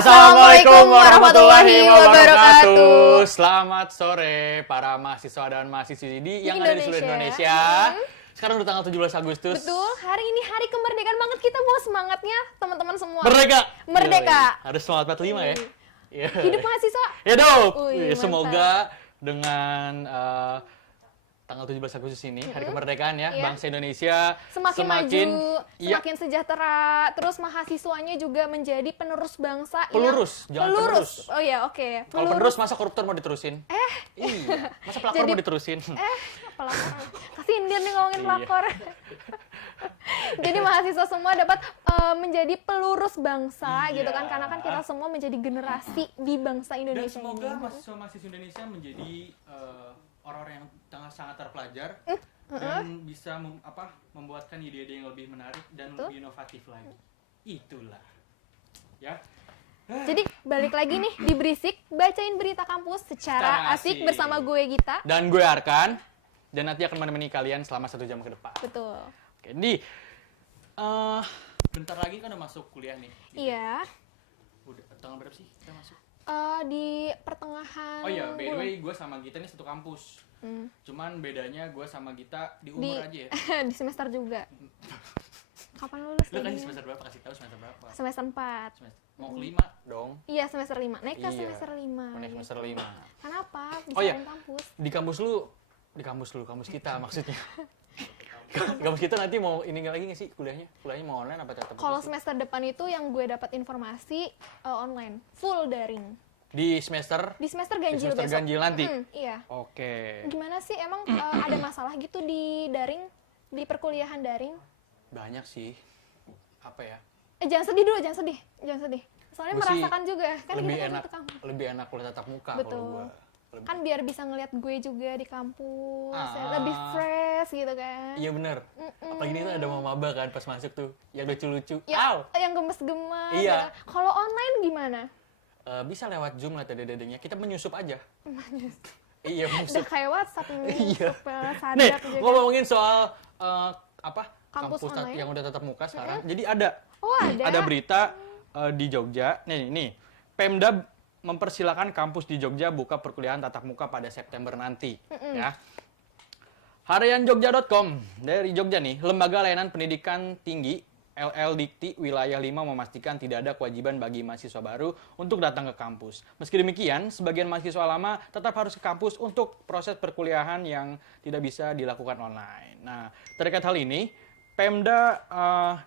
Assalamualaikum warahmatullahi wabarakatuh. Selamat sore para mahasiswa dan mahasiswi yang ada di seluruh Indonesia. Sekarang udah tanggal 17 Agustus. Betul, hari ini hari kemerdekaan banget, kita mau semangatnya teman-teman semua. Merdeka. Harus semangat 45 ya. Hidup mahasiswa. Ya dong. Mantap. Semoga dengan tanggal 17 Agustus ini, hari kemerdekaan ya, bangsa Indonesia semakin maju, semakin sejahtera, terus mahasiswanya juga menjadi penerus bangsa. Pelurus, jangan penerus. Oh iya, oke. Kalau penerus masa koruptor mau diterusin? Iya. Masa pelakor mau diterusin? Pelakor. Kesindir nih ngomongin pelakor. Jadi mahasiswa semua dapat menjadi pelurus bangsa gitu kan, karena kan kita semua menjadi generasi di bangsa Indonesia. Dan semoga ini. mahasiswa Indonesia menjadi orang-orang yang sangat terpelajar dan bisa membuatkan ide-ide yang lebih menarik dan lebih inovatif lagi. Itulah. Ya. Jadi balik lagi nih di Berisik, bacain berita kampus secara asik bersama gue Gita dan gue Arkan, dan nanti akan menemani kalian selama 1 jam ke depan. Betul. Oke, ini bentar lagi kan udah masuk kuliah nih. Iya. Udah tanggal berapa sih kita masuk? Di pertengahan. Oh iya, by the way gue sama Gita nih satu kampus. Cuman bedanya gue sama Gita di umur aja ya. Di semester juga. Kapan lulus? Lu kan semester berapa? Kasih tahu semester berapa? Semester 4. Mau ke 5 dong. Iya, semester 5. Naik ke semester 5. Naik semester 5. Kenapa? Bisa kampus. Di kampus kita maksudnya. Kampus kita nanti mau ini lagi nggak sih kuliahnya? Kuliahnya mau online apa tetap? Kalau semester depan itu yang gue dapat informasi online, full daring. Di semester ganjil besok. Ganjil nanti. Iya. Oke. Gimana sih emang ada masalah gitu di daring, di perkuliahan daring? Banyak sih. Apa ya? Jangan sedih dulu, jangan sedih. Soalnya Gua merasakan juga kan lebih kita enak, satu kampus. lebih enak kuliah tatap muka kalau gua. Kan biar bisa ngeliat gue juga di kampus, lebih fresh gitu kan. Iya bener. Apalagi ini tuh ada maba kan pas masuk tuh, yang lucu-lucu. Ya, yang gemes-gemes. Iya. Gitu. Kalau online gimana? Bisa lewat Zoom lah dede-dedenya. Kita menyusup aja. Iya, menyusup. Udah kayak WhatsApp Iya. sadap Nih, juga. ngomongin soal Kampus kampus yang udah tatap muka sekarang. Jadi ada berita di Jogja. Nih. Pemda mempersilakan kampus di Jogja buka perkuliahan tatap muka pada September nanti. Ya. Harianjogja.com dari Jogja nih, Lembaga Layanan Pendidikan Tinggi LL Dikti Wilayah 5 memastikan tidak ada kewajiban bagi mahasiswa baru untuk datang ke kampus. Meski demikian, sebagian mahasiswa lama tetap harus ke kampus untuk proses perkuliahan yang tidak bisa dilakukan online. Nah, terkait hal ini, Pemda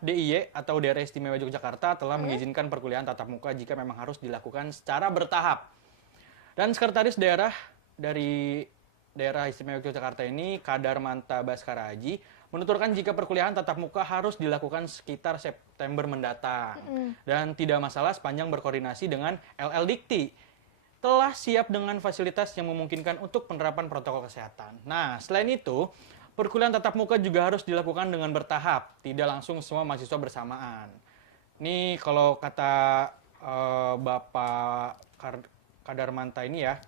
DIY atau Daerah Istimewa Yogyakarta telah mengizinkan perkuliahan tatap muka jika memang harus dilakukan secara bertahap. Dan Sekretaris Daerah dari Daerah Istimewa Yogyakarta ini, Kadarmanta Baskara Haji, menuturkan jika perkuliahan tatap muka harus dilakukan sekitar September mendatang. Dan tidak masalah sepanjang berkoordinasi dengan LL Dikti. Telah siap dengan fasilitas yang memungkinkan untuk penerapan protokol kesehatan. Nah, selain itu, perkuliahan tatap muka juga harus dilakukan dengan bertahap, tidak langsung semua mahasiswa bersamaan. Ini kalau kata Bapak Kadarmanta ini ya,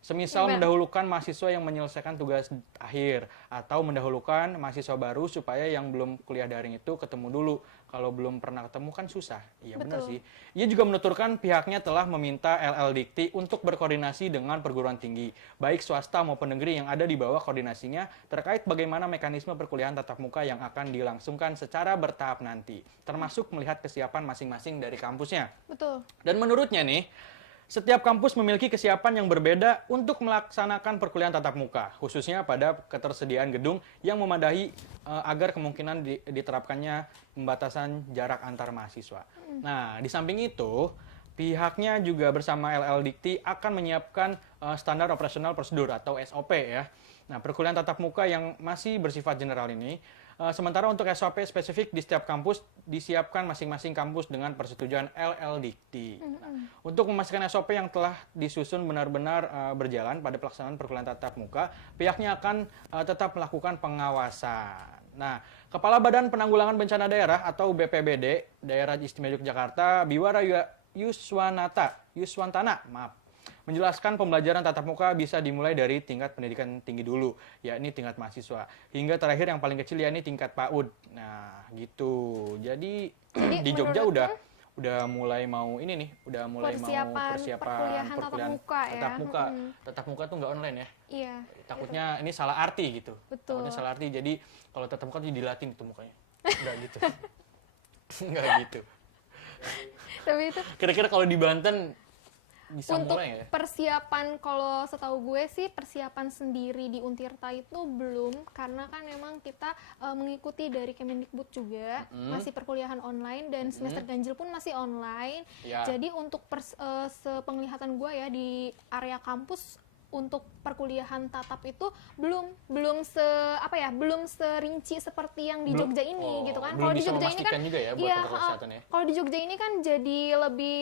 semisal mendahulukan mahasiswa yang menyelesaikan tugas akhir atau mendahulukan mahasiswa baru supaya yang belum kuliah daring itu ketemu dulu. Kalau belum pernah ketemu kan susah. Iya benar sih. Ia juga menuturkan pihaknya telah meminta LL Dikti untuk berkoordinasi dengan perguruan tinggi, baik swasta maupun negeri yang ada di bawah koordinasinya terkait bagaimana mekanisme perkuliahan tatap muka yang akan dilangsungkan secara bertahap nanti, termasuk melihat kesiapan masing-masing dari kampusnya. Betul. Dan menurutnya nih, setiap kampus memiliki kesiapan yang berbeda untuk melaksanakan perkuliahan tatap muka, khususnya pada ketersediaan gedung yang memadai agar kemungkinan diterapkannya pembatasan jarak antar mahasiswa. Nah, di samping itu, pihaknya juga bersama LL Dikti akan menyiapkan standar operasional prosedur atau SOP ya. Nah, perkuliahan tatap muka yang masih bersifat general ini, sementara untuk SOP spesifik di setiap kampus disiapkan masing-masing kampus dengan persetujuan LL Dikti. Nah, untuk memastikan SOP yang telah disusun benar-benar berjalan pada pelaksanaan perkuliahan tatap muka, pihaknya akan tetap melakukan pengawasan. Nah, Kepala Badan Penanggulangan Bencana Daerah atau BPBD Daerah Istimewa Yogyakarta, Biwara Yuswantana, menjelaskan pembelajaran tatap muka bisa dimulai dari tingkat pendidikan tinggi dulu, yakni tingkat mahasiswa, hingga terakhir yang paling kecil yakni tingkat PAUD. Nah, gitu. Jadi di Jogja udah mulai mau ini nih, udah mulai mau persiapan perkuliahan tatap muka ya. Tatap muka. Tatap muka tuh nggak online ya. Iya. Takutnya ini salah arti gitu. Betul. Takutnya salah arti. Jadi kalau tatap muka tuh dilatin gitu mukanya. Enggak gitu. Enggak gitu. Tapi itu Kira-kira kalau di Banten bisa untuk mulai ya? persiapan, kalau setahu gue sih persiapan sendiri di Untirta itu belum, karena kan memang kita mengikuti dari Kemendikbud juga, masih perkuliahan online dan semester ganjil pun masih online. Ya. Jadi untuk sepenglihatan gue ya di area kampus untuk perkuliahan tatap itu belum serinci seperti yang di Jogja ini gitu kan. Belum Kalau di bisa Jogja ini kan memastikan juga ya buat iya, protokol kesehatan ya. kalau di Jogja ini kan jadi lebih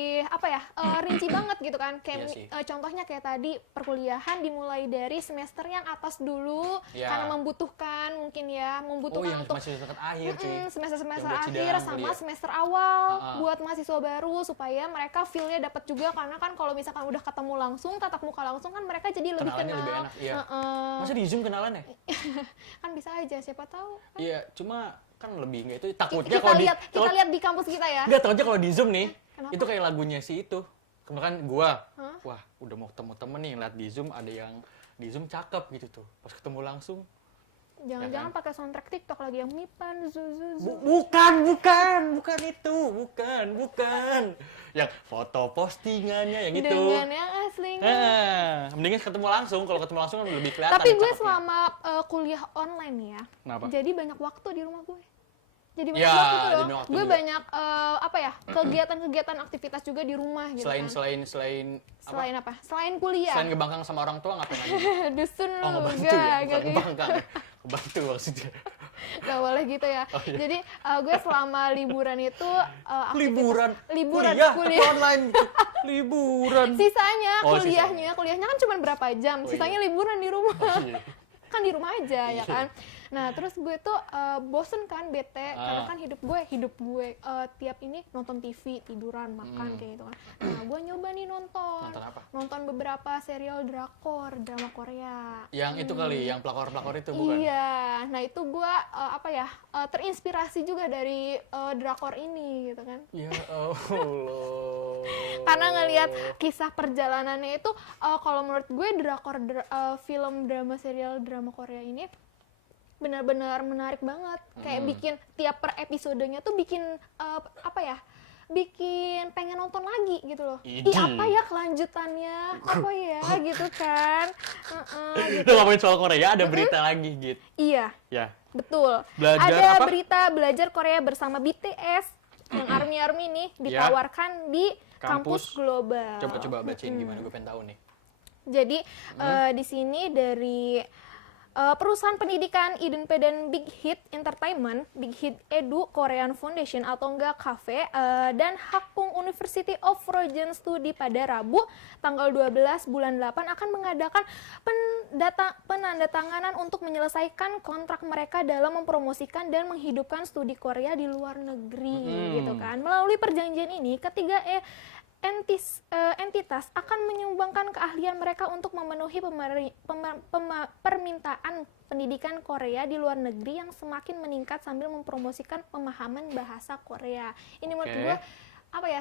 rinci banget gitu kan. Kayak Iya sih. contohnya kayak tadi perkuliahan dimulai dari semester yang atas dulu Iya. karena membutuhkan yang untuk masih semester akhir cuy. semester-semester Yang buat akhir sidang sama kali ya. semester awal buat mahasiswa baru supaya mereka feel-nya dapat juga, karena kan kalau misalkan udah ketemu langsung tatap muka langsung kan mereka jadi lebih Kenalannya kenal. lebih enak, iya. Heeh. Masa di Zoom kenalan ya? Kan bisa aja, siapa tahu. Iya, cuma kan lebih nggak itu takutnya kalau Kita lihat di kampus kita ya. nggak takutnya kalau di Zoom nih, Kenapa? itu kayak lagunya si itu. Kemarin gua, wah udah mau ketemu temen nih, ngeliat di Zoom ada yang di Zoom cakep gitu tuh. Pas ketemu langsung, Jangan-jangan pakai soundtrack TikTok lagi yang Mipan Zuzuzu. bukan itu, bukan. Yang foto postingannya yang itu. Dengan yang aslinya. Mendingan ketemu langsung. Kalau ketemu langsung kan lebih kelihatan. Tapi gue cakepnya. selama kuliah online nih ya, Kenapa? jadi banyak waktu di rumah gue. Jadi banyak Ya, waktu tuh jadi loh. banyak waktu Gue juga. banyak kegiatan-kegiatan aktivitas juga di rumah gitu kan. Selain Apa? Selain kuliah. Selain ngebangkang sama orang tua ngapain lagi? Dusun lu, Ngebantu ya, bukan gitu. ngebangkang. Ngebantu maksudnya. Gak boleh gitu ya. Oh, iya. Jadi gue selama liburan itu Liburan kuliah. atau online gitu. Liburan. Sisanya Oh, kuliahnya kan cuma berapa jam, Oh, sisanya iya. liburan di rumah. Oh, iya. Kan di rumah aja ya Iya. kan. Nah terus gue tuh bosen kan, bete karena kan hidup gue tiap ini nonton TV, tiduran, makan kayak gitu kan. Nah gue nyoba nih nonton Nonton apa? beberapa serial drama Korea. Yang itu kali, yang pelakor-pelakor itu bukan? Iya, nah itu gue terinspirasi juga dari drakor ini gitu kan. Ya Allah. Karena ngelihat kisah perjalanannya itu, kalau menurut gue film drama serial drama Korea ini benar-benar menarik banget. Kayak bikin tiap per episodenya tuh bikin bikin pengen nonton lagi gitu loh. Idih. Apa ya kelanjutannya? Apa ya gitu kan? Gitu. Udah ngomongin soal Korea, ada berita lagi gitu. Iya, Ya. betul. Belajar Ada apa? berita belajar Korea bersama BTS yang ARMY nih ditawarkan di kampus global. Coba bacain gimana, gue pengen tahu nih. Jadi di sini dari perusahaan pendidikan Independent Big Hit Entertainment, Big Hit Edu Korean Foundation atau enggak KAFE, dan Hakung University of Frozen Study pada Rabu tanggal 12 bulan 8 akan mengadakan penandatanganan untuk menyelesaikan kontrak mereka dalam mempromosikan dan menghidupkan studi Korea di luar negeri gitu kan. Melalui perjanjian ini ketiga entitas akan menyumbangkan keahlian mereka untuk memenuhi permintaan pendidikan Korea di luar negeri yang semakin meningkat sambil mempromosikan pemahaman bahasa Korea. Ini menurut gue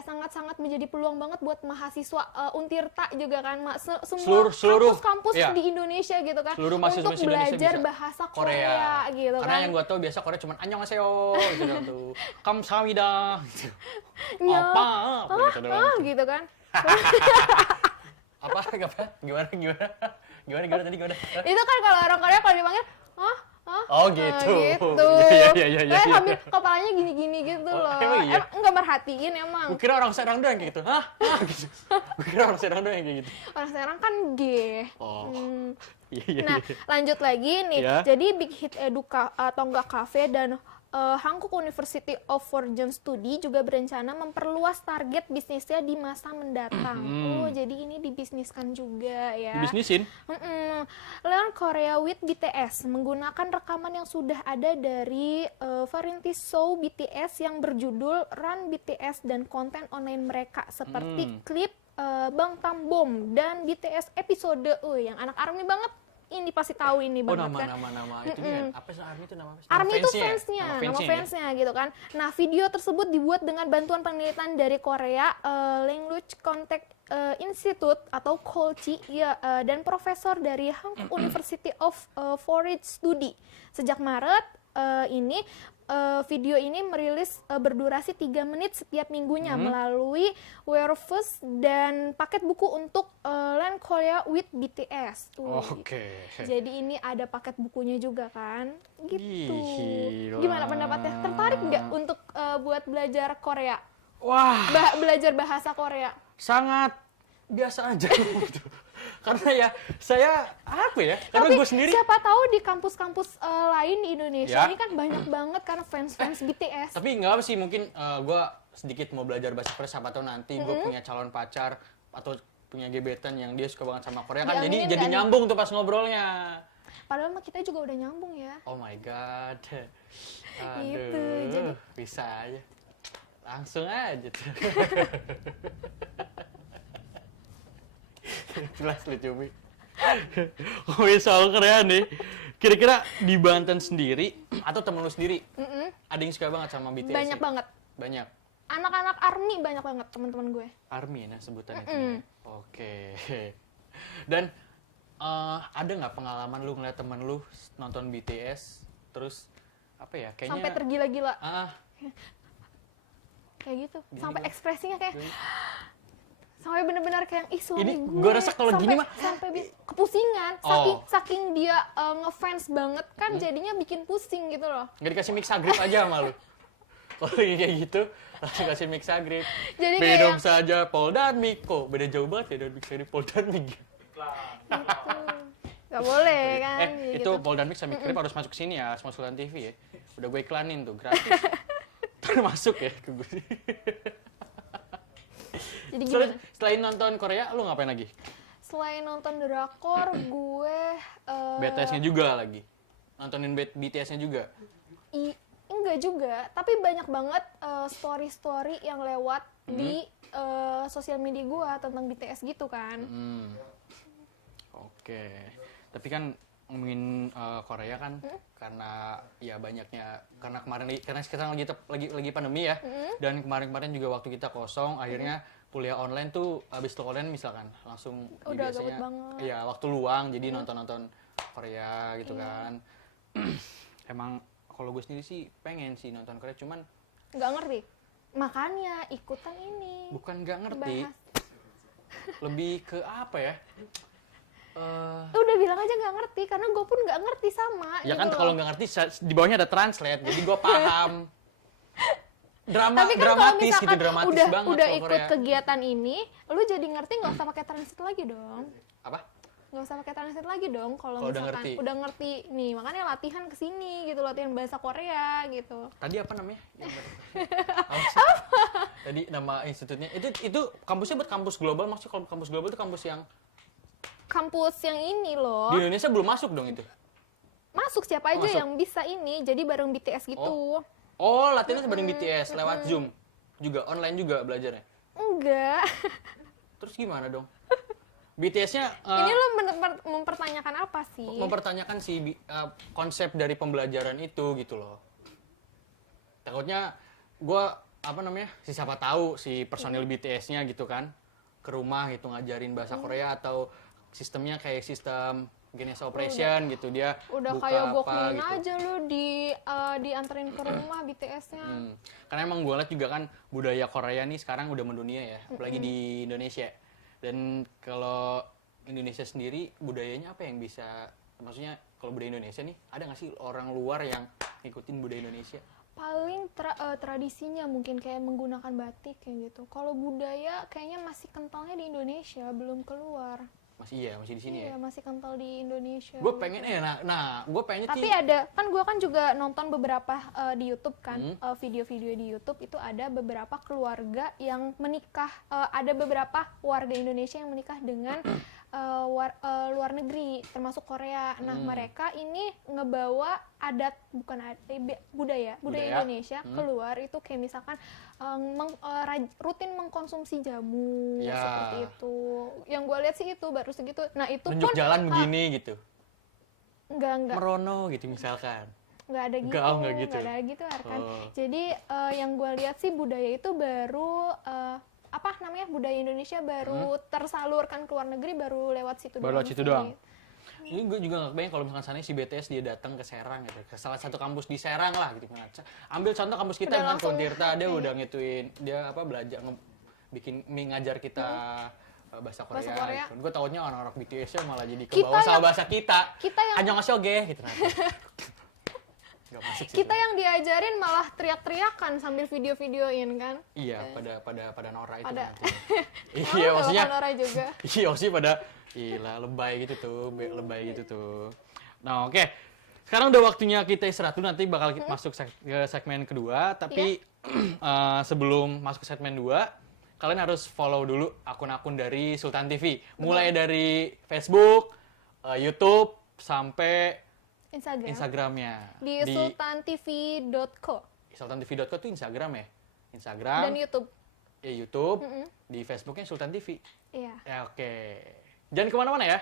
sangat-sangat menjadi peluang banget buat mahasiswa Untirta juga kan, semua Seluruh kampus iya. di Indonesia gitu kan, Seluruh mahasiswa untuk Indonesia belajar bisa bahasa Korea gitu Karena kan. yang gue tahu biasa Korea cuma annyeonghaseyo gitu kan tuh. Kamsahamnida. Gitu. Ya, Apa gitu doang. gitu kan. Apa? Gimana tadi gimana? Itu kan kalau orang Korea kalau dipanggil, Oh gitu. gitu. Iya. Kayak sambil kepalanya gini-gini gitu Oh, loh. emang iya? Nggak merhatiin emang. Gue kira orang Serang doang kayak gitu. Hah? Gitu. Gue kira orang Serang doang yang kayak gitu. Orang sekarang kan G. Oh. Hmm. Iya. Nah, lanjut lagi nih. Ya. Jadi Big Hit Edu atau enggak Cafe dan Hankook University of Foreign Study juga berencana memperluas target bisnisnya di masa mendatang. Oh, jadi ini dibisniskan juga ya. Dibisnisin? Learn Korea with BTS menggunakan rekaman yang sudah ada dari variety show BTS yang berjudul Run BTS dan konten online mereka seperti klip Bangtan Bom dan BTS episode yang anak ARMY banget. ini pasti tahu ini Oh, banget kan. nama itu dia. Apa sih ARMY itu nama apa sih? ARMY itu ya? fansnya, nama ya? fansnya gitu kan. Nah, video tersebut dibuat dengan bantuan penelitian dari Korea Language Contact Institute atau KOLCI ya, dan profesor dari Hankook University of Foreign Study. Sejak Maret ini video ini merilis berdurasi 3 menit setiap minggunya melalui Weverse dan paket buku untuk Learn Korea with BTS. Oke. Jadi ini ada paket bukunya juga kan, gitu. Gila. Gimana pendapatnya? Tertarik nggak untuk buat belajar Korea? Wah, Belajar bahasa Korea? sangat biasa aja gitu. Karena ya saya apa ya? Karena Tapi gue sendiri siapa tahu di kampus-kampus lain di Indonesia Ya. ini kan banyak banget karena fans-fans BTS. tapi nggak apa sih, mungkin gue sedikit mau belajar bahasa Korea, siapa tahu nanti gue punya calon pacar atau punya gebetan yang dia suka banget sama Korea kan, Diaminin jadi kan? nyambung tuh pas ngobrolnya. Padahal mah kita juga udah nyambung ya. Oh my god. Aduh, Gitu, jadi- bisa aja. Langsung aja tuh. Jelas lu Cumi. Ngomongin soal Korea nih, kira-kira di Banten sendiri atau temen lu sendiri ada yang suka banget sama BTS? Banyak sih? banget. Banyak. Anak-anak ARMY banyak banget teman-teman gue. ARMY nah sebutannya. itu ya? Oke. Dan ada nggak pengalaman lu ngeliat temen lu nonton BTS terus apa ya? Kayaknya Sampai tergila-gila kayak gitu. Sampai ekspresinya kayak sampai benar-benar kayak ih suami Ini gue. gua rasa kalau Sampai- gini mah sampai kepusingan. Oh. Saking dia ngefans banget kan jadinya bikin pusing gitu loh. nggak dikasih mixagrip aja sama lu. Kalau kayak gitu langsung kasih mixagrip. Jadi Bedom kayak saja Paul dan Miko. Beda jauh banget ya dari mixagrip Paul dan Mik. nggak boleh kan Itu gitu. Paul dan Mik sama mixagrip harus masuk sini ya, harus masuk Lan TV ya. Udah gue iklanin tuh gratis. Ntar masuk ya ke gue. Jadi Terus gimana? selain nonton Korea, lu ngapain lagi? Selain nonton drakor, gue BTS-nya juga lagi. Nontonin BTS-nya juga. enggak juga, tapi banyak banget story-story yang lewat di sosial media gue tentang BTS gitu kan. Oke. Tapi kan ngomongin Korea kan karena ya banyaknya karena sekarang lagi pandemi ya. Dan kemarin-kemarin juga waktu kita kosong akhirnya kuliah online tuh habis online misalkan langsung Udah biasanya gabut banget. ya waktu luang jadi nonton-nonton Korea gitu kan. Emang kalau gue sendiri sih pengen sih nonton Korea cuman Nggak ngerti. Makanya ikutan ini. bukan nggak ngerti, Bahas. lebih ke apa ya? Udah bilang aja nggak ngerti, karena gue pun nggak ngerti sama. Ya gitu kan loh. kalau nggak ngerti di bawahnya ada translate, jadi gue paham. Tapi kan kalau Dramatis gitu, misalkan dramatis udah banget kalau ikut Korea. kegiatan ini, lu jadi ngerti nggak usah pakai translate lagi dong. Apa? Nggak usah pakai translate lagi dong kalau Kalau udah misalkan ngerti. udah ngerti nih, makanya latihan kesini gitu, latihan bahasa Korea gitu. Tadi apa namanya? Apa sih? Tadi nama institutnya itu kampusnya buat kampus global, maksudnya kalau kampus global itu kampus yang Kampus yang ini loh, di Indonesia belum masuk dong itu. masuk siapa aja masuk. yang bisa ini, jadi bareng BTS gitu. Oh, latihannya sebanding BTS lewat Zoom. Juga online juga belajarnya. Enggak. Terus gimana dong? BTS-nya Ini lo mempertanyakan apa sih? mempertanyakan konsep dari pembelajaran itu gitu loh. Takutnya gue siapa tahu si personil BTS-nya gitu kan ke rumah gitu ngajarin bahasa Korea atau sistemnya kayak sistem Ganesha Operation gitu, dia Udah buka kayak apa Gokmin gitu. aja lo dianterin ke rumah BTS-nya. Karena emang gue liat juga kan budaya Korea nih sekarang udah mendunia ya, apalagi di Indonesia. Dan kalau Indonesia sendiri budayanya apa yang bisa, maksudnya kalau budaya Indonesia nih ada nggak sih orang luar yang ngikutin budaya Indonesia? Paling tradisinya mungkin kayak menggunakan batik kayak gitu. Kalau budaya kayaknya masih kentalnya di Indonesia, belum keluar. Masih di sini ya. Iya, masih kental di Indonesia. Gue pengen gue pengen Tapi ada, kan gue kan juga nonton beberapa di YouTube kan, video-video di YouTube itu ada beberapa keluarga yang menikah, ada beberapa warga Indonesia yang menikah dengan luar negeri, termasuk Korea. Nah, mereka ini ngebawa budaya Indonesia keluar, itu kayak misalkan rutin mengkonsumsi jamu Ya. seperti itu. Yang gue lihat sih itu baru segitu. Nah, itu nunjuk pun jalan begini gitu. Enggak. merono gitu misalkan? Nggak ada gitu. Nggak gitu. Nggak ada gitu, Arkan. Oh. Jadi yang gue lihat sih budaya itu baru budaya Indonesia baru tersalurkan ke luar negeri baru lewat situ Baru doang. lewat situ doang. Ini gue juga nggak kebayang kalau misalkan sana si BTS dia datang ke Serang gitu, ke salah satu kampus di Serang lah gitu. Ambil contoh kampus kita Udah kan langsung Kuntirta, dia happy. udah ngituin, dia belajar ngajar kita bahasa Korea. Gitu. Gue taunya orang-orang BTS-nya malah jadi ke bawah sama bahasa kita. Kita yang Annyeonghaseyo gitu nanti. Gak masuk sih. kita yang diajarin malah teriak-teriakan sambil video-videoin kan. Iya, pada Nora itu Pada- nanti. Iya, maksudnya Nora juga. iya, maksudnya pada gila lebay gitu tuh. Nah, oke. Sekarang udah waktunya kita istirahat dulu, nanti bakal kita masuk ke segmen kedua, tapi sebelum masuk ke segmen 2, kalian harus follow dulu akun-akun dari Sultan TV. Mulai dari Facebook, YouTube sampai Instagramnya. Di sultantv.co sultantv.co itu Instagram ya? Instagram dan YouTube. YouTube, di Facebooknya Sultan TV. Iya. Ya, oke. Jangan kemana-mana ya.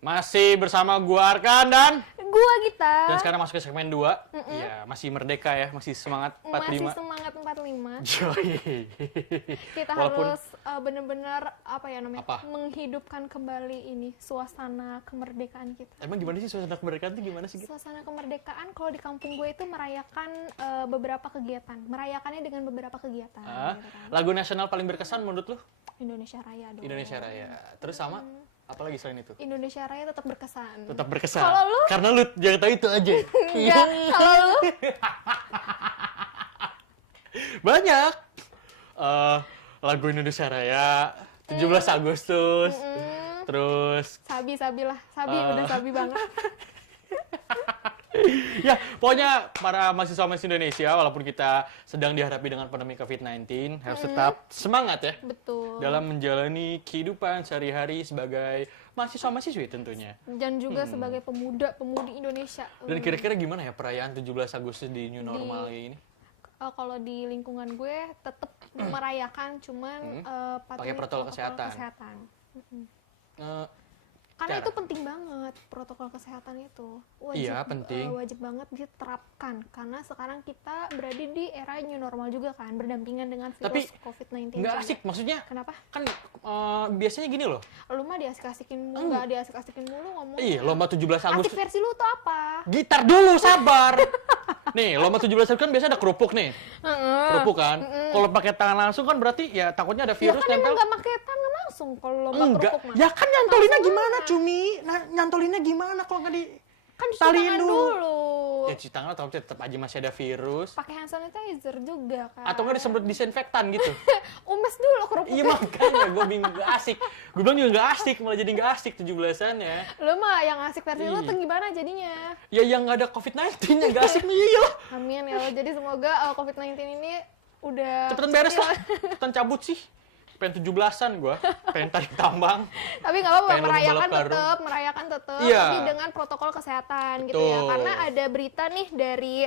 Masih bersama gua Arkan dan Gua Gita. sekarang masuk ke segmen 2. Ya, masih merdeka ya, masih semangat 45. Masih semangat 45. Joy. Kita Walaupun- harus benar-benar Apa? menghidupkan kembali ini suasana kemerdekaan kita. Emang gimana sih suasana kemerdekaan itu gimana sih? Gitu? Suasana kemerdekaan kalau di kampung gue itu merayakan beberapa kegiatan. Merayakannya dengan beberapa kegiatan. Gitu kan. Lagu nasional paling berkesan menurut lu? Indonesia Raya dong. Indonesia Raya. Terus sama apa lagi selain itu? Indonesia Raya tetap berkesan. Tetap berkesan. Kalau lu? Karena lu jangan tahu itu aja. Enggak, kalau lu? Banyak. Lagu Indonesia Raya 17 Agustus. Terus Sabi lah. Udah sabi banget. ya, pokoknya para mahasiswa Indonesia walaupun kita sedang dihadapi dengan pandemi COVID-19 harus tetap semangat ya Betul. dalam menjalani kehidupan sehari-hari sebagai mahasiswa-mahasiswi tentunya. Dan juga sebagai pemuda-pemudi Indonesia. Dan kira-kira gimana ya perayaan 17 Agustus di new normal ini? Kalau di lingkungan gue tetap merayakan, cuman pakai patuhi protokol kesehatan. Eh, Karena cara- itu penting banget, protokol kesehatan itu wajib, Iya, penting. wajib banget diterapkan, karena sekarang kita berada di era new normal juga kan, berdampingan dengan Tapi virus COVID-19 nggak juga. asik, maksudnya Kenapa? kan biasanya gini loh. Lu mah diasik-asikin mulu, nggak diasik-asikin mulu ngomong. Iya, lomba 17 Asik Agustus. versi lu tuh apa? Gitar dulu, sabar. Nih, lomba 17 Agustus kan biasa ada kerupuk nih. Kerupuk kan. Kalau pakai tangan langsung kan berarti ya takutnya ada Ya virus kan emang nempel. nggak pakai tangan langsung kalau lomba Enggak. kerupuk mah. Ya kan nyantolinnya Langsung gimana, aja. Cumi? Nyantolinnya gimana kalau nggak di Kan cuci taliin tangan dulu. dulu. Ya cuci tangan tapi tetap aja masih ada virus. Pakai hand sanitizer juga kan. Atau nggak disemprot disinfektan gitu. Umes dulu kerupuknya. Iya makanya gue bingung, gak asik. Gue bilang juga gak asik, malah jadi gak asik 17-an ya. Lu mah yang asik versi lu Iya. tuh gimana jadinya? Ya yang gak ada COVID-19 yang gak asik nih, iya. Amin ya Allah. Jadi semoga COVID-19 ini udah Cepetan beres lah, cepetan cabut sih. Pengen 17-an gue, pengen tarik tambang. Tapi nggak apa-apa, Pengen merayakan tetap, Iya. tapi dengan protokol kesehatan gitu ya. Betul. Karena ada berita nih dari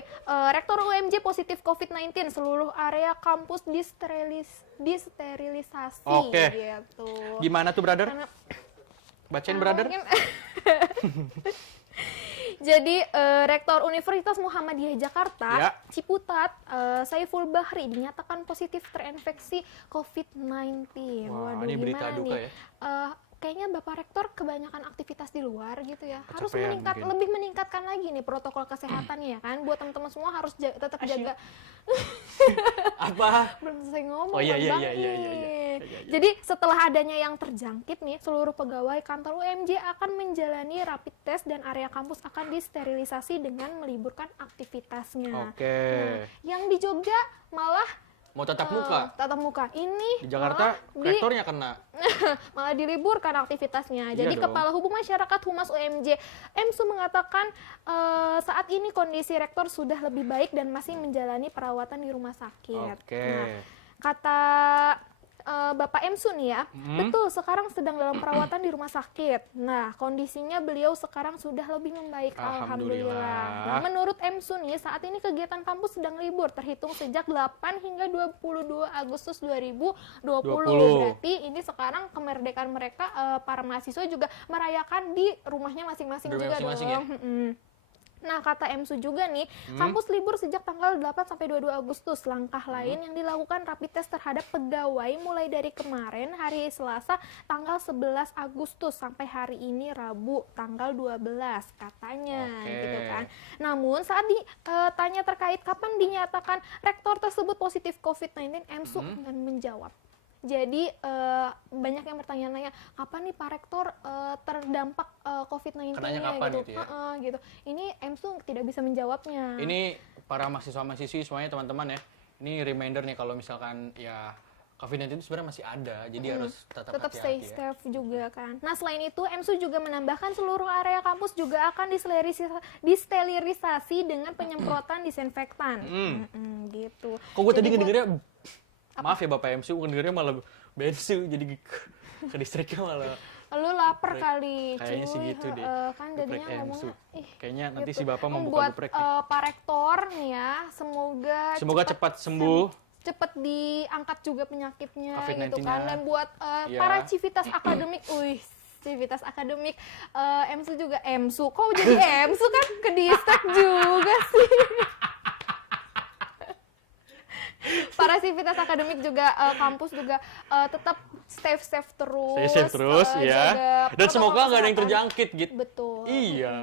Rektor UMJ positif COVID-19, seluruh area kampus disterilisasi Oke. gitu. Gimana tuh, brother? Karena Bacain, brother. mungkin- Jadi Rektor Universitas Muhammadiyah Jakarta, Ya. Ciputat, Saiful Bahri dinyatakan positif terinfeksi COVID-19. Wah, Waduh, ini berita gimana duka nih? ya. Kayaknya Bapak Rektor kebanyakan aktivitas di luar gitu ya. Harus Kecapean mungkin. lebih meningkatkan lagi nih protokol kesehatannya ya kan. Buat teman-teman semua harus tetap jaga. Apa? Belum selesai ngomong. Oh, iya, Bang iya, Bang iya, iya, nih. iya, iya. Jadi setelah adanya yang terjangkit nih, seluruh pegawai kantor UMJ akan menjalani rapid test dan area kampus akan disterilisasi dengan meliburkan aktivitasnya. Oke. Nah, yang di Jogja malah Mau tatap muka? tatap muka. Ini Di Jakarta, malah rektornya kena. malah diliburkan aktivitasnya. Iya Jadi dong. Kepala Hubung Masyarakat Humas UMJ Emsu mengatakan saat ini kondisi rektor sudah lebih baik dan masih menjalani perawatan di rumah sakit. Oke. Nah, kata Bapak Emsu nih ya, betul sekarang sedang dalam perawatan di rumah sakit. Nah, kondisinya beliau sekarang sudah lebih membaik, Alhamdulillah. alhamdulillah. Nah, menurut Emsu nih, saat ini kegiatan kampus sedang libur terhitung sejak 8 hingga 22 Agustus 2020. Berarti ini sekarang kemerdekaan mereka para mahasiswa juga merayakan di rumahnya masing-masing Di juga rumah masing-masing dong. Nah, kata Emsu juga nih, kampus libur sejak tanggal 8 sampai 22 Agustus. Langkah lain yang dilakukan rapid test terhadap pegawai mulai dari kemarin hari Selasa tanggal 11 Agustus sampai hari ini Rabu tanggal 12 katanya Oke. gitu kan. Namun saat ditanya terkait kapan dinyatakan rektor tersebut positif COVID-19, Emsu enggan menjawab. Jadi banyak yang bertanya-tanya kapan nih Pak Rektor terdampak COVID-19 Kenanya kapan gitu ya? Gitu. Ini Emsu tidak bisa menjawabnya. Ini para mahasiswa-mahasiswi semuanya teman-teman ya. Ini reminder nih kalau misalkan ya COVID-19 itu sebenarnya masih ada, jadi harus tetap stay hati-hati ya. safe juga kan. Nah, selain itu Emsu juga menambahkan seluruh area kampus juga akan disterilisasi dengan penyemprotan disinfektan. Gitu. Kok gue tadi Jadi buat- ngedengernya, maaf ya Bapak MC, gue ngedengernya malah bensu, jadi ke distriknya malah Lu lapar Geprek. kali, Kayaknya sih cuy. gitu deh. Kan Geprek jadinya ngomongnya, Emsu. Kayaknya nanti si gitu. Bapak mau buka Buat geprek nih. Pak Rektor nih ya, semoga cepat sembuh. cepet diangkat juga penyakitnya gitu COVID-19-nya. kan. Dan buat Iya. para civitas akademik, civitas akademik, Emsu juga, kok jadi Emsu kan ke distrik juga sih. Para civitas akademik juga kampus juga tetap stay safe terus. Stay safe terus jaga ya. Dan protokol semoga nggak ada yang kesehatan. terjangkit gitu. Betul. Iya.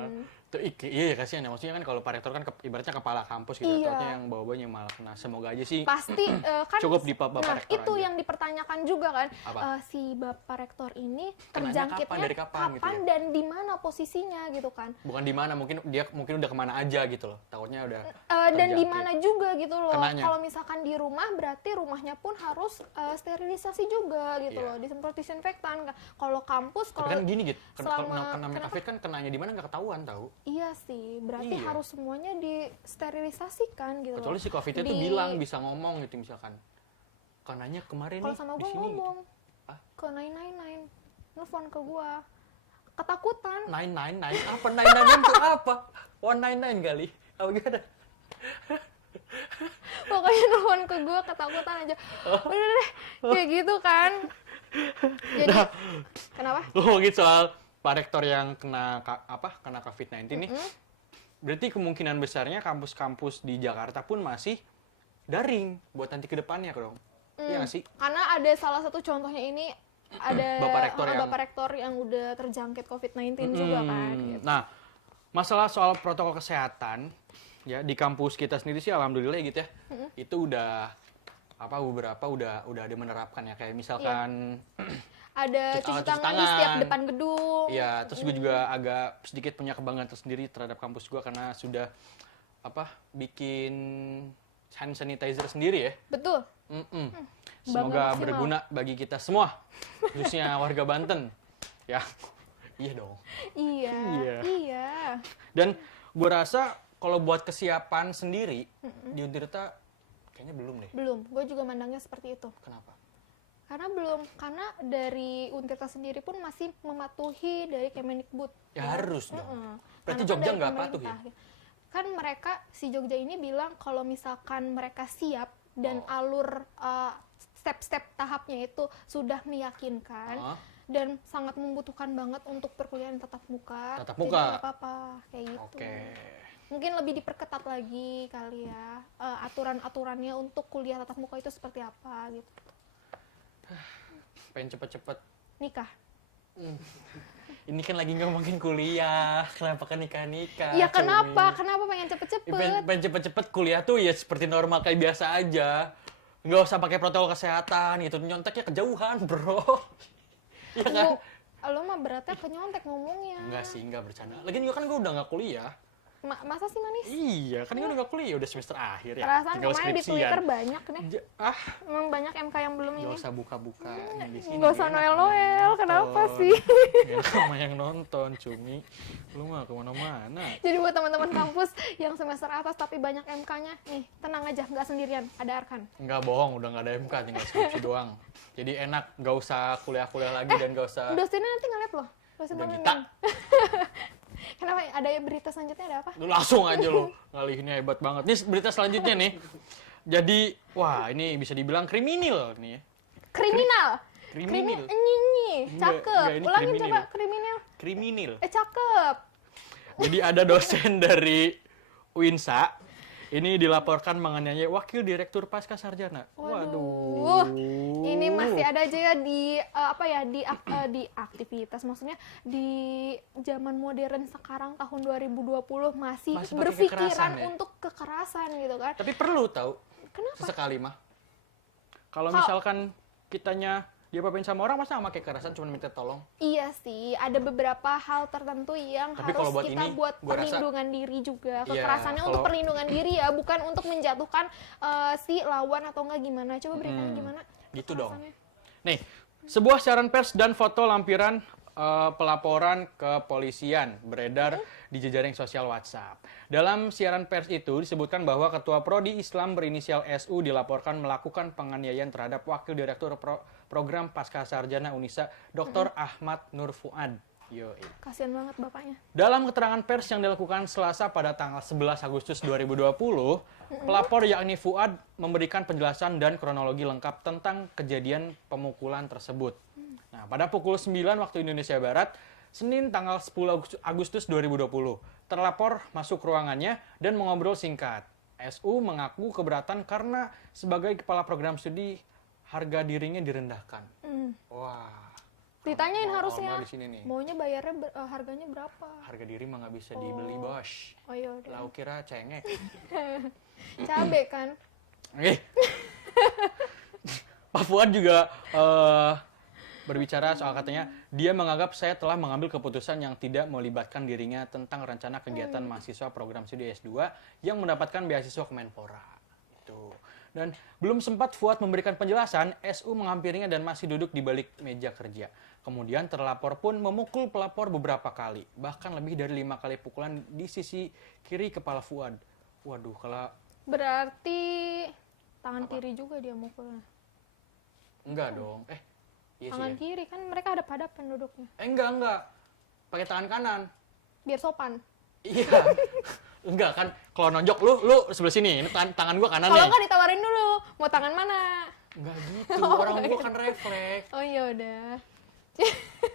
Tuh, iya ya kasihan ya. Maksudnya kan kalau Pak Rektor kan ibaratnya kepala kampus gitu. Iya. Takutnya yang bawa-bawanya yang malah kena. Semoga aja sih. Pasti kan Cukup di Bapak nah, Rektor itu aja. yang dipertanyakan juga kan. Apa? Si Bapak Rektor ini Kenanya terjangkitnya kapan, dari kapan gitu ya? dan di mana posisinya gitu kan. Bukan di mana, mungkin udah kemana aja gitu loh. Takutnya udah Dan di terjangkit. mana juga gitu loh. Kenanya. Kalau misalkan di rumah berarti rumahnya pun harus sterilisasi juga gitu Iya. loh, disemprot disinfektan. Kalau kampus Tapi kalau kan gini gitu. Kalau selama- kena kenapa? COVID kan kenanya di mana nggak ketahuan tahu. iya sih, berarti Iya. harus semuanya disterilisasikan gitu Kecuali loh. si COVID-nya tuh Di- bilang bisa ngomong gitu misalkan. Kananya kemarin Kalau nih sama di gue sini ngomong Ah? ke 999, nelfon ke gue, ketakutan. gitu. 999 apa? 999 itu apa? 199 kali. Apa gimana? pokoknya nelfon ke gue ketakutan aja. Udah deh, kayak gitu kan. Jadi, kenapa? Ngomongin soal Pak Rektor yang kena COVID-19 nih. Berarti kemungkinan besarnya kampus-kampus di Jakarta pun masih daring buat nanti ke depannya dong. Iya nggak sih? Karena ada salah satu contohnya ini ada Bapak Rektor yang udah terjangkit COVID-19 juga kan. Gitu. Nah, masalah soal protokol kesehatan ya di kampus kita sendiri sih alhamdulillah gitu ya. Itu udah beberapa udah ada menerapkan ya kayak misalkan ada cuci tangan di setiap depan gedung. Iya, terus gue juga agak sedikit punya kebanggaan tersendiri terhadap kampus gue karena sudah bikin hand sanitizer sendiri ya. Betul. Semoga berguna bagi kita semua, khususnya warga Banten. Ya, iya dong. Iya. Dan gue rasa kalau buat kesiapan sendiri di Untirta kayaknya belum deh. Belum, gue juga mandangnya seperti itu. Kenapa? Karena dari Untirta sendiri pun masih mematuhi dari Kemendikbud. Ya harus dong. Berarti Karena Jogja dari nggak patuh ya? Kan mereka, si Jogja ini bilang kalau misalkan mereka siap dan alur step-step tahapnya itu sudah meyakinkan dan sangat membutuhkan banget untuk perkuliahan tatap muka. Tatap Jadi muka. nggak apa-apa, kayak gitu. Oke. Mungkin lebih diperketat lagi kali ya, aturan-aturannya untuk kuliah tatap muka itu seperti apa gitu. Pengen cepet-cepet Nikah. ini kan lagi ngomongin kuliah, kenapa kan nikah-nikah? Iya kenapa? Cumi? Kenapa pengen cepet-cepet? Pengen cepet-cepet kuliah tuh ya seperti normal kayak biasa aja. Nggak usah pakai protokol kesehatan gitu, nyonteknya kejauhan bro. Iya kan? Lo mah beratnya ke nyontek ngomongnya. Enggak sih, enggak bercanda. Lagian juga kan gue udah nggak kuliah. Masa sih manis? Iya, kan gue udah nggak kuliah, udah semester akhir ya. Perasaan Tinggal kemarin di skripsian. Twitter banyak nih. Memang banyak MK yang belum Nggak ini. usah buka-buka nih di sini. Nggak usah enak Noel, kenapa sih? Enak sama yang nonton, Cumi. Lu mah kemana-mana. Jadi buat teman-teman kampus yang semester atas tapi banyak MK-nya, nih tenang aja, nggak sendirian, ada Arkan. Enggak bohong, udah nggak ada MK, tinggal skripsi doang. Jadi enak, nggak usah kuliah-kuliah lagi dan nggak usah. Dosennya nanti ngeliat loh. Dosen Udah pembimbing. Gita. Kenapa? Ada berita selanjutnya ada apa? Lu langsung aja lo, ngalihinnya hebat banget. Nih berita selanjutnya nih. Jadi, wah ini bisa dibilang kriminal nih ya. Kriminal. Kriminal. Nyinyi, cakep. Enggak, ini Ulangin kriminal. coba kriminal. Kriminal. Cakep. Jadi ada dosen dari UINSA, ini dilaporkan menganiaya wakil direktur pasca sarjana. Waduh. Ini masih ada aja ya di aktivitas, maksudnya di zaman modern sekarang tahun 2020 masih Masih pakai berpikiran kekerasan ya? untuk kekerasan gitu kan. Tapi perlu tahu, Kenapa? sesekali mah. Kalau misalkan kitanya diapa-apain sama orang, masa nggak pakai kekerasan cuma minta tolong? Iya sih, ada beberapa hal tertentu yang Tapi harus kalau buat kita ini, buat gua rasa- perlindungan diri juga. Iya, Kekerasannya untuk kalau- perlindungan diri ya, bukan untuk menjatuhkan si lawan atau enggak gimana. Coba berikan gimana? Gitu dong. kekerasannya. Nih, sebuah siaran pers dan foto lampiran pelaporan ke polisian beredar di jejaring sosial WhatsApp. Dalam siaran pers itu disebutkan bahwa Ketua Prodi Islam berinisial SU dilaporkan melakukan penganiayaan terhadap Wakil Direktur Program Pasca Sarjana Unisa, Dr. Ahmad Nur Fuad. Yoi. Kasian banget bapaknya. Dalam keterangan pers yang dilakukan Selasa pada tanggal 11 Agustus 2020, pelapor yakni Fuad memberikan penjelasan dan kronologi lengkap tentang kejadian pemukulan tersebut. Nah, pada pukul 9 waktu Indonesia Barat, Senin tanggal 10 Agustus 2020, terlapor masuk ruangannya dan mengobrol singkat. SU mengaku keberatan karena sebagai kepala program studi harga dirinya direndahkan. Wah. Ditanyain Mau harusnya, di sini nih. maunya bayarnya harganya berapa? Harga diri mah nggak bisa dibeli, bos. Oh iya udah. Lau kira cengek. Cabe kan? Pak Fuad juga berbicara soal katanya, dia menganggap saya telah mengambil keputusan yang tidak melibatkan dirinya tentang rencana kegiatan mahasiswa program studi S2 yang mendapatkan beasiswa Kemenpora. Itu. Dan belum sempat Fuad memberikan penjelasan, SU menghampirinya dan masih duduk di balik meja kerja. Kemudian terlapor pun memukul pelapor beberapa kali, bahkan lebih dari 5 kali pukulan di sisi kiri kepala Fuad. Waduh, kalau Berarti tangan kiri juga dia mukulnya. enggak dong. Iya Tangan sih. Ya. kiri kan mereka ada pada penduduknya. Enggak. Pakai tangan kanan. Biar sopan. Iya. Enggak kan, kalau nonjok lu sebelah sini, ini tangan gua kanan Kalau nih. nggak ditawarin dulu, mau tangan mana? Enggak gitu, orang gua kan refleks. Oh iya udah.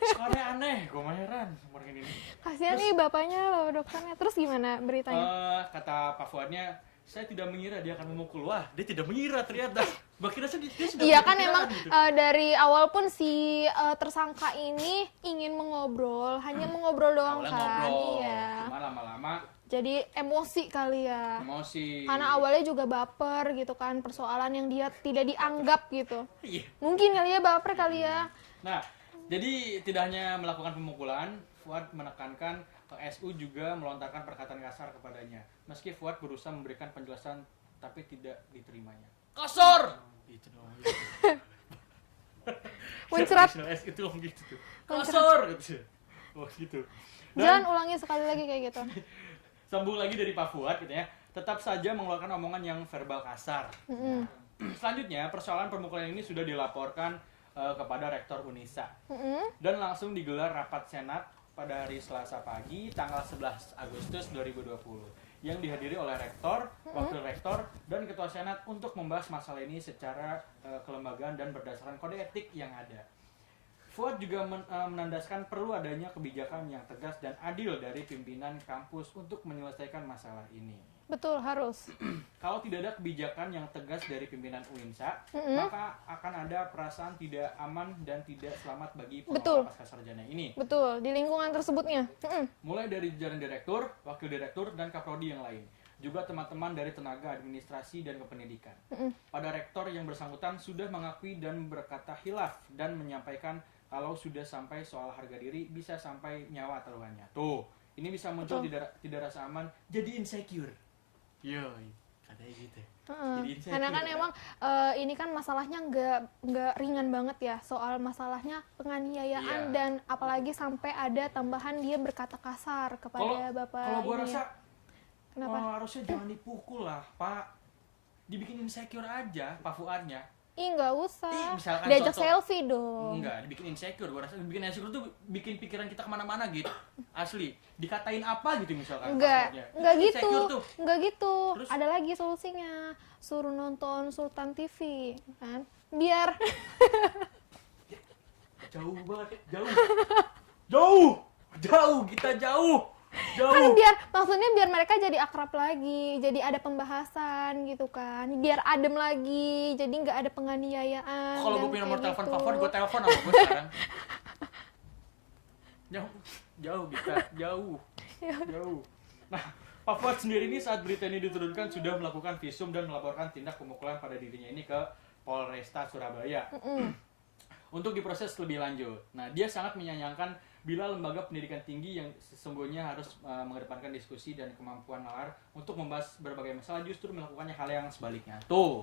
Soalnya aneh, gua mah heran sama orang ini. Kasihan nih bapaknya loh dokternya. Terus gimana beritanya? Kata Pak Fuadnya, saya tidak mengira dia akan memukul. Wah, dia tidak mengira ternyata. Gua kira dia sudah Iya punya kan pikiran emang gitu. dari awal pun si tersangka ini ingin mengobrol, hanya mengobrol doang Awalnya kan. ngobrol, Iya. cuma lama-lama Jadi emosi kali ya. emosi. Karena awalnya juga baper gitu kan, persoalan yang dia tidak dianggap gitu. Iya. Mungkin kali ya baper kali ya. Nah, jadi tidak hanya melakukan pemukulan, Fuad menekankan SU juga melontarkan perkataan kasar kepadanya. Meski Fuad berusaha memberikan penjelasan, tapi tidak diterimanya. Kasar! Gitu dong. Muncrat. Itu dong gitu tuh. Kasar! Gitu. Oh gitu. Jangan ulangi sekali lagi kayak gitu. Sambung lagi dari Pak Fuad gitu ya. Tetap saja mengeluarkan omongan yang verbal kasar. Selanjutnya, persoalan pemukulan ini sudah dilaporkan kepada Rektor Unisa. Dan langsung digelar rapat Senat pada hari Selasa pagi, tanggal 11 Agustus 2020. Yang dihadiri oleh Rektor, Wakil Rektor, dan Ketua Senat untuk membahas masalah ini secara kelembagaan dan berdasarkan kode etik yang ada. Fuad juga menandaskan perlu adanya kebijakan yang tegas dan adil dari pimpinan kampus untuk menyelesaikan masalah ini. Betul, harus. Kalau tidak ada kebijakan yang tegas dari pimpinan UINSA, maka akan ada perasaan tidak aman dan tidak selamat bagi Betul. pengawal pasca sarjana ini. Betul, di lingkungan tersebutnya. Mulai dari jajaran direktur, wakil direktur, dan kaprodi yang lain. Juga teman-teman dari tenaga administrasi dan kependidikan. Pada rektor yang bersangkutan sudah mengakui dan berkata hilaf dan menyampaikan kalau sudah sampai soal harga diri bisa sampai nyawa taruhannya. Tuh, ini bisa muncul tidak rasa aman, jadi insecure. Yoi, katanya gitu. Jadi insecure. Karena kan emang ini kan masalahnya nggak ringan banget ya, soal masalahnya penganiayaan Iya. dan apalagi sampai ada tambahan dia berkata kasar kepada bapak Kalau gua ini. rasa Kenapa? harusnya jangan dipukul lah, Pak. Dibikin insecure aja, Pak Fuadnya. Ih nggak usah, Ih, misalkan diajak contoh- selfie dong. Enggak, dibikin insecure. Gua rasa bikin insecure tuh bikin pikiran kita kemana-mana gitu. Asli. Dikatain apa gitu misalkan. Enggak passwordnya. gitu, Insecure tuh. enggak gitu. Terus? Ada lagi solusinya, suruh nonton Sultan TV, kan? Biar Jauh banget, jauh. Jauh. Jauh, kita jauh. kan Jauh. maksudnya biar mereka jadi akrab lagi, jadi ada pembahasan gitu kan, biar adem lagi, jadi nggak ada penganiayaan. Kalau gue dan punya nomor kayak telepon gitu. favorit, gue telepon sama gue sekarang. Jauh, jauh kita, jauh, jauh. Nah, Pak Fuad sendiri ini saat berita ini diturunkan sudah melakukan visum dan melaporkan tindak pemukulan pada dirinya ini ke Polresta Surabaya untuk diproses lebih lanjut. Nah, dia sangat menyayangkan bila lembaga pendidikan tinggi yang sesungguhnya harus mengedepankan diskusi dan kemampuan nalar untuk membahas berbagai masalah justru melakukannya hal yang sebaliknya. Tuh,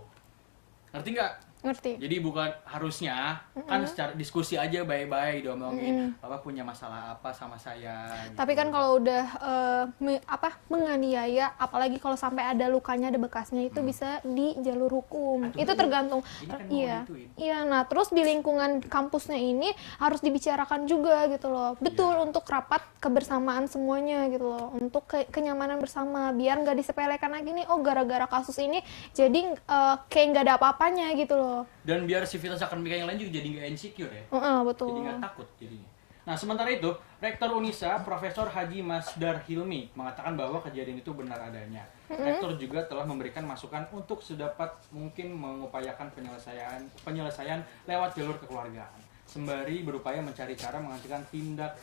ngerti nggak? Ngerti? Jadi bukan harusnya kan secara diskusi aja baik-baik diomongin Bapak punya masalah apa sama saya gitu. Tapi kan kalau udah menganiaya, apalagi kalau sampai ada lukanya, ada bekasnya, itu bisa di jalur hukum. Aduh, itu tergantung. ini kan mau Iya. gituin. Iya, nah terus di lingkungan kampusnya ini harus dibicarakan juga gitu loh. Betul, Iya. untuk rapat kebersamaan semuanya gitu loh. Untuk kenyamanan bersama, biar nggak disepelekan lagi nih, oh gara-gara kasus ini jadi kayak nggak ada apa-apanya gitu loh. Dan biar civitas akademika yang lain juga jadi nggak insecure ya. Betul. Jadi nggak takut jadinya. Nah, sementara itu, Rektor Unisa, Profesor Haji Masdar Hilmi, mengatakan bahwa kejadian itu benar adanya. Rektor juga telah memberikan masukan untuk sedapat mungkin mengupayakan penyelesaian lewat jalur kekeluargaan, sembari berupaya mencari cara menghentikan tindak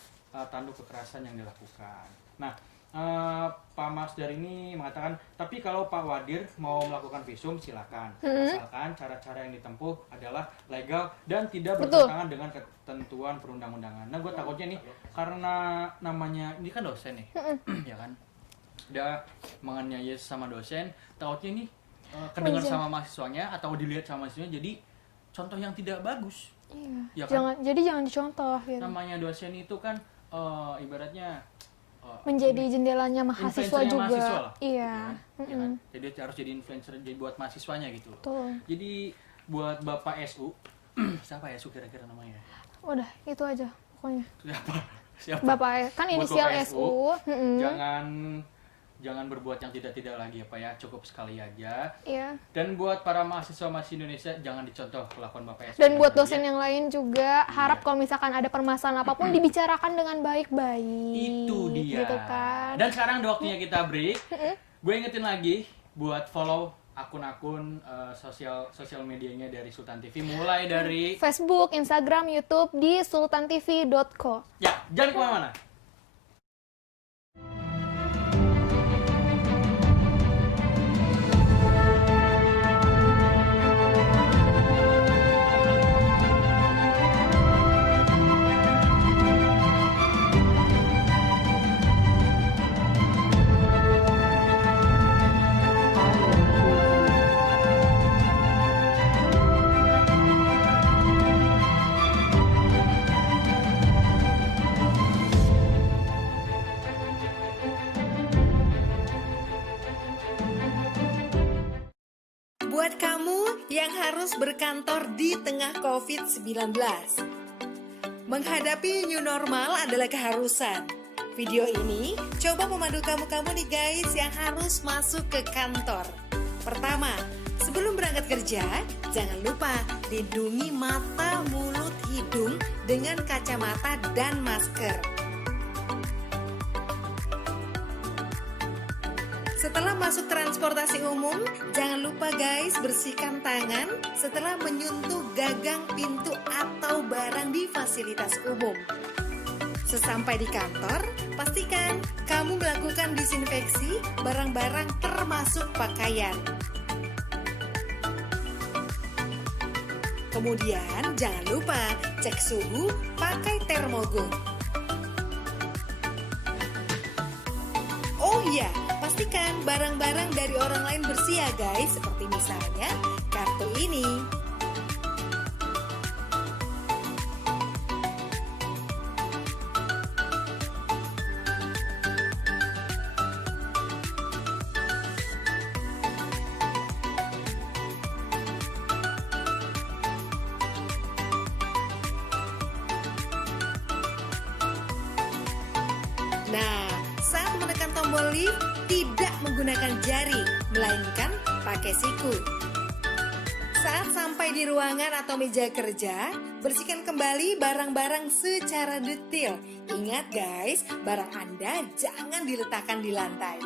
tanduk kekerasan yang dilakukan. Nah, Pak Masdar ini mengatakan, tapi kalau Pak Wadir mau melakukan visum silakan, asalkan cara-cara yang ditempuh adalah legal dan tidak Betul. bertentangan dengan ketentuan perundang-undangan. Nah, gue takutnya nih karena namanya ini kan dosen nih, ya kan, dia menganiaya sama dosen, takutnya nih kedengar Izin. sama mahasiswanya atau dilihat sama mahasiswanya jadi contoh yang tidak bagus. Iya. Ya kan? Jangan dicontoh gitu. Namanya dosen itu kan ibaratnya Menjadi jendelanya mahasiswa influencernya juga. mahasiswa lah, Iya. ya kan? Jadi harus jadi influencer jadi buat mahasiswanya gitu. Betul. Jadi buat Bapak SU, siapa ya SU kira-kira namanya? Udah, itu aja pokoknya. Siapa? Siapa? Bapak kan Buat inisial Bapak SU. Jangan jangan berbuat yang tidak-tidak lagi ya Pak ya, cukup sekali aja. Iya. Dan buat para mahasiswa Indonesia, jangan dicontoh kelakuan Bapak SBY. Dan buat dosen yang lain juga, harap kalau misalkan ada permasalahan apapun dibicarakan dengan baik-baik. Itu dia. Gitu kan. Dan sekarang udah waktunya kita break. Gue ingetin lagi buat follow akun-akun sosial medianya dari Sultan TV, mulai dari Facebook, Instagram, YouTube di sultantv.co. ya, jangan kemana-mana. Buat kamu yang harus berkantor di tengah COVID-19, menghadapi new normal adalah keharusan. Video ini coba memandu kamu nih guys yang harus masuk ke kantor. Pertama, sebelum berangkat kerja, jangan lupa lindungi mata, mulut, hidung dengan kacamata dan masker. Setelah masuk transportasi umum, jangan lupa guys bersihkan tangan setelah menyentuh gagang pintu atau barang di fasilitas umum. Sesampai di kantor, pastikan kamu melakukan disinfeksi barang-barang termasuk pakaian. Kemudian jangan lupa cek suhu pakai termogun. Oh iya, pastikan barang-barang dari orang lain bersih ya guys, seperti misalnya kartu ini. Nah, saat menekan tombol lift, tidak menggunakan jari, melainkan pakai siku. Saat sampai di ruangan atau meja kerja, bersihkan kembali barang-barang secara detail. Ingat guys, barang Anda jangan diletakkan di lantai.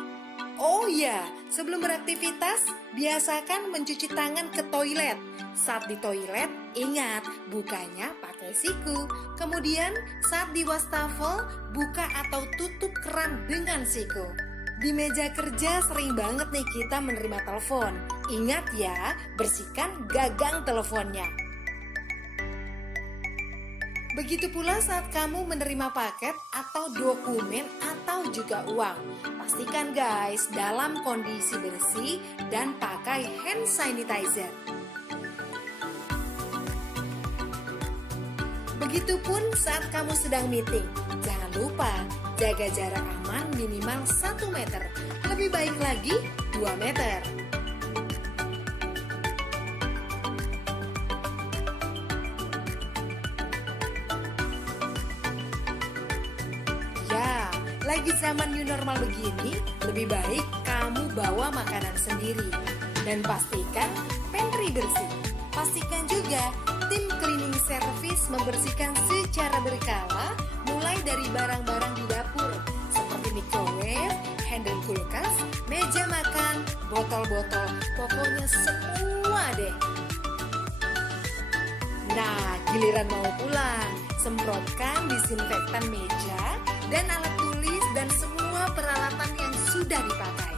Oh ya, sebelum beraktivitas, biasakan mencuci tangan ke toilet. Saat di toilet, ingat bukanya pakai siku. Kemudian saat di wastafel, buka atau tutup keran dengan siku. Di meja kerja sering banget nih kita menerima telepon. Ingat ya, bersihkan gagang teleponnya. Begitu pula saat kamu menerima paket atau dokumen atau juga uang. Pastikan guys dalam kondisi bersih dan pakai hand sanitizer. Begitupun saat kamu sedang meeting. Jangan lupa jaga jarak aman minimal 1 meter. Lebih baik lagi 2 meter. Lagi zaman new normal begini, lebih baik kamu bawa makanan sendiri. Dan pastikan pantry bersih. Pastikan juga tim cleaning service membersihkan secara berkala, mulai dari barang-barang di dapur, seperti microwave, handle kulkas, meja makan, botol-botol, pokoknya semua deh. Nah, giliran mau pulang, semprotkan disinfektan meja dan alat tulis dan semua peralatan yang sudah dipakai.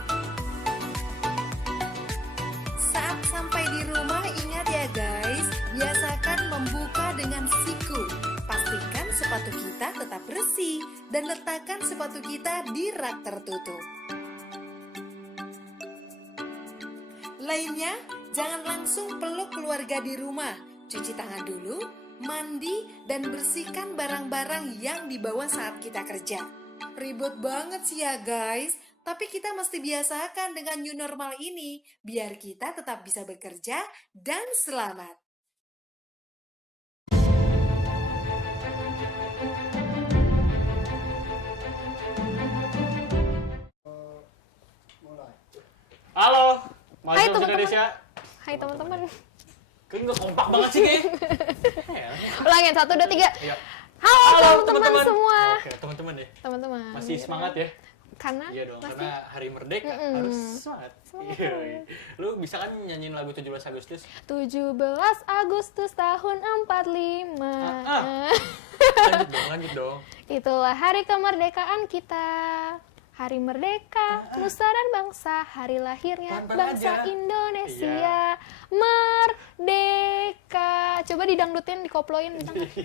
Saat sampai di rumah, ingat ya guys, biasakan membuka dengan siku. Pastikan sepatu kita tetap bersih dan letakkan sepatu kita di rak tertutup. Lainnya, jangan langsung peluk keluarga di rumah. Cuci tangan dulu, mandi, dan bersihkan barang-barang yang dibawa saat kita kerja. Ribet banget sih ya guys, tapi kita mesti biasakan dengan new normal ini, biar kita tetap bisa bekerja dan selamat. Hai teman-teman. Kan nggak kompak banget sih kayaknya. Ulangin 1, 2, 3. Iya. Halo teman-teman semua. Oke, teman-teman ya. Teman-teman. Masih gitu semangat kan. ya? Karena Iya dong, masih karena Hari Merdeka harus semangat. Iya. Lu bisa kan nyanyiin lagu 17 Agustus? 17 Agustus tahun 45. Lanjut dong. Itulah hari kemerdekaan kita. Hari merdeka, nusa dan bangsa, hari lahirnya Pelan-pelan bangsa aja. Indonesia. Merdeka. Coba didangdutin, dikoploin bisa nggak?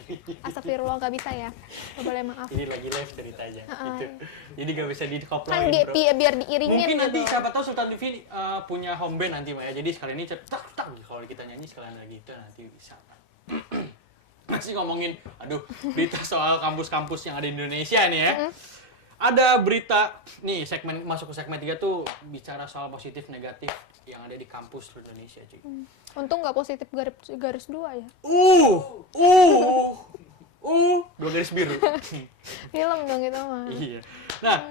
Astagfirullah, nggak bisa ya. Nggak boleh, maaf. Ini lagi live ceritanya. Gitu. Jadi gak bisa Kan dikoploin, bro. biar diiringin Mungkin gitu. nanti siapa tahu Sultan TV punya home band nanti Maya. Jadi sekalian ini cetak kalau kita nyanyi sekalian lagi itu nanti bisa. Masih ngomongin berita soal kampus-kampus yang ada di Indonesia nih ya. Ada berita nih masuk ke segmen 3 tuh bicara soal positif negatif yang ada di kampus di Indonesia, cuy. Untung nggak positif garis 2 ya. 2 garis biru. Film dong itu mah. Iya. Nah,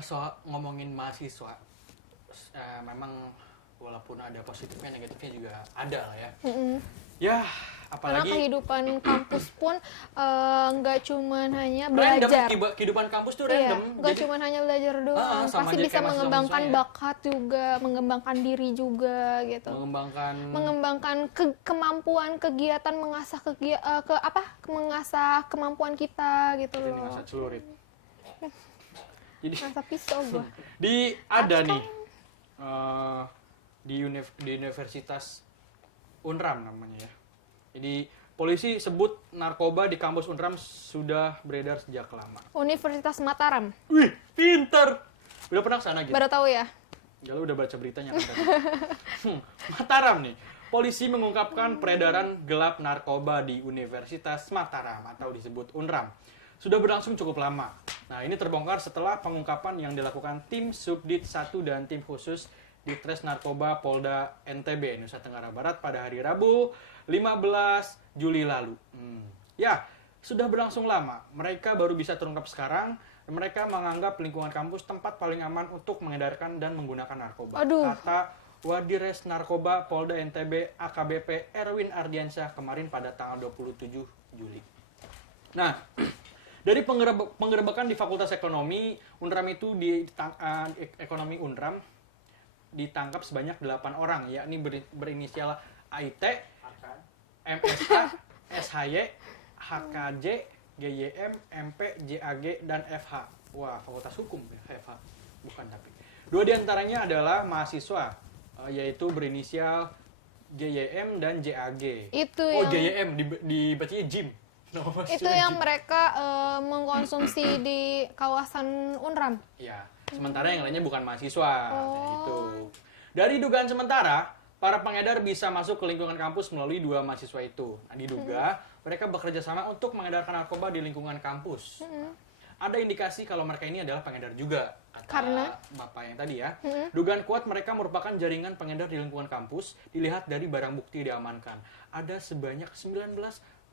soal ngomongin mahasiswa, memang walaupun ada positifnya, negatifnya juga ada lah ya. Ya, Karena apalagi kehidupan kampus pun nggak cuman hanya random, belajar. kehidupan kampus tuh Iya, random. nggak Jadi, cuma hanya belajar doang, sama pasti aja bisa kayak mengembangkan mahasiswa-mahasiswanya. bakat juga, mengembangkan diri juga gitu. mengembangkan Kemampuan kegiatan mengasah kemampuan kita gitu ini loh. ngasah celurit. Jadi Ngasah pisau gua. ada nih di Universitas Unram namanya ya. Jadi polisi sebut narkoba di kampus Unram sudah beredar sejak lama. Universitas Mataram. Wih, pinter. Udah pernah kesana gitu? Baru tahu ya. Ya lu udah baca beritanya kan tadi. Mataram nih. Polisi mengungkapkan peredaran gelap narkoba di Universitas Mataram atau disebut Unram. Sudah berlangsung cukup lama. Nah, ini terbongkar setelah pengungkapan yang dilakukan tim Subdit 1 dan tim khusus Ditres Narkoba Polda NTB, Nusa Tenggara Barat pada hari Rabu 15 Juli lalu. Ya, sudah berlangsung lama. Mereka baru bisa terungkap sekarang. Mereka menganggap lingkungan kampus tempat paling aman untuk mengedarkan dan menggunakan narkoba. Aduh. Kata Wadires Narkoba Polda NTB AKBP Erwin Ardiansyah kemarin pada tanggal 27 Juli. Nah, dari penggerebekan di Fakultas Ekonomi Unram itu ekonomi Unram ditangkap sebanyak 8 orang, yakni berinisial AIT, MSH, SHY, HKJ, GYM, MP, JAG, dan FH. Wah, Fakultas Hukum ya, FH. Bukan tapi. 2 diantaranya adalah mahasiswa, yaitu berinisial JYM dan JAG. Itu Oh, yang JYM, dibacanya Jim. itu yang mereka mengkonsumsi di kawasan Unram. Ya, sementara yang lainnya bukan mahasiswa. Gitu. Dari dugaan sementara, para pengedar bisa masuk ke lingkungan kampus melalui 2 mahasiswa itu. Nah, diduga mereka bekerja sama untuk mengedarkan narkoba di lingkungan kampus. Ada indikasi kalau mereka ini adalah pengedar juga, kata Karena? Bapak yang tadi ya. Dugaan kuat mereka merupakan jaringan pengedar di lingkungan kampus, dilihat dari barang bukti diamankan. Ada sebanyak 19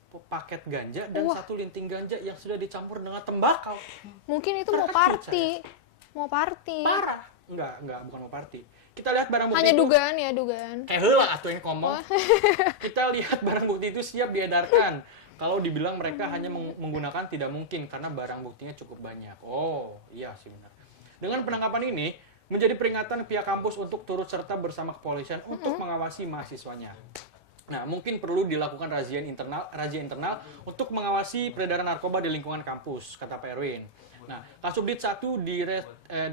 paket ganja dan 1 linting ganja yang sudah dicampur dengan tembakau. Mungkin itu mau party. Mau party. Parah. Enggak, bukan mau party. Kita lihat barang bukti Hanya itu. dugaan ya, dugaan. Kayak heula atuh yang ngomong. Kita lihat barang bukti itu siap diedarkan. Kalau dibilang mereka hanya menggunakan tidak mungkin karena barang buktinya cukup banyak. Oh, iya sih benar. Dengan penangkapan ini menjadi peringatan pihak kampus untuk turut serta bersama kepolisian untuk mengawasi mahasiswanya. Nah, mungkin perlu dilakukan razia internal untuk mengawasi peredaran narkoba di lingkungan kampus, kata Pak Erwin. Nah, Kasubdit 1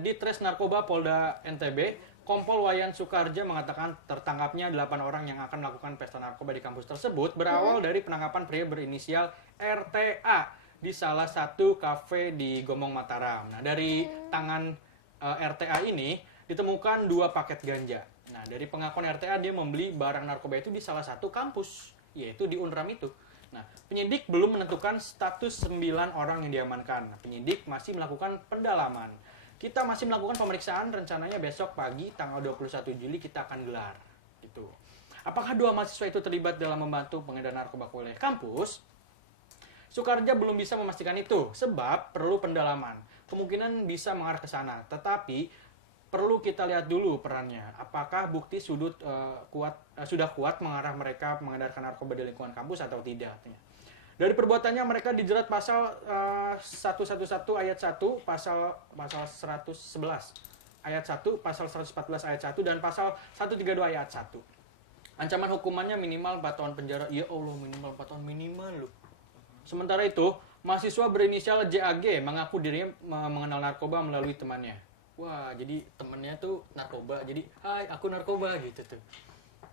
Ditres Narkoba Polda NTB, Kompol Wayan Sukarja mengatakan tertangkapnya 8 orang yang akan melakukan pesta narkoba di kampus tersebut berawal dari penangkapan pria berinisial RTA di salah satu kafe di Gomong Mataram. Nah, dari tangan RTA ini ditemukan 2 paket ganja. Nah, dari pengakuan RTA dia membeli barang narkoba itu di salah satu kampus, yaitu di Unram itu. Nah, penyidik belum menentukan status 9 orang yang diamankan. Nah, penyidik masih melakukan pendalaman. Kita masih melakukan pemeriksaan, rencananya besok pagi tanggal 21 Juli kita akan gelar. Gitu. Apakah 2 mahasiswa itu terlibat dalam membantu pengedar narkoba oleh kampus? Sukarja belum bisa memastikan itu, sebab perlu pendalaman. Kemungkinan bisa mengarah ke sana, tetapi perlu kita lihat dulu perannya. Apakah bukti sudah kuat mengarah mereka mengedarkan narkoba di lingkungan kampus atau tidak. Dari perbuatannya mereka dijerat pasal 111 ayat 1, pasal 111 ayat 1, pasal 114 ayat 1, dan pasal 132 ayat 1. Ancaman hukumannya minimal 4 tahun penjara. Ya Allah, minimal 4 tahun minimal loh. Sementara itu, mahasiswa berinisial JAG mengaku dirinya mengenal narkoba melalui temannya. Wah, jadi temennya tuh narkoba. Jadi, hai, aku narkoba gitu tuh.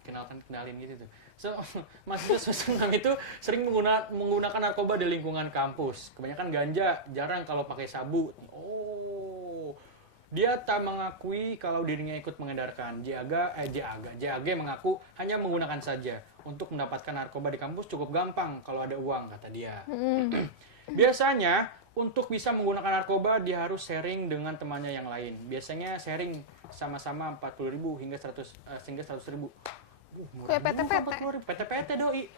Kenalin gitu tuh. So, mahasiswa semester 6 itu sering menggunakan narkoba di lingkungan kampus. Kebanyakan ganja, jarang kalau pakai sabu. Oh, dia tak mengakui kalau dirinya ikut mengedarkan. JAG mengaku hanya menggunakan saja. Untuk mendapatkan narkoba di kampus cukup gampang kalau ada uang, kata dia. Biasanya, untuk bisa menggunakan narkoba, dia harus sharing dengan temannya yang lain. Biasanya sharing sama-sama 40.000 hingga 100.000. Kayak PT-PT. PT doi.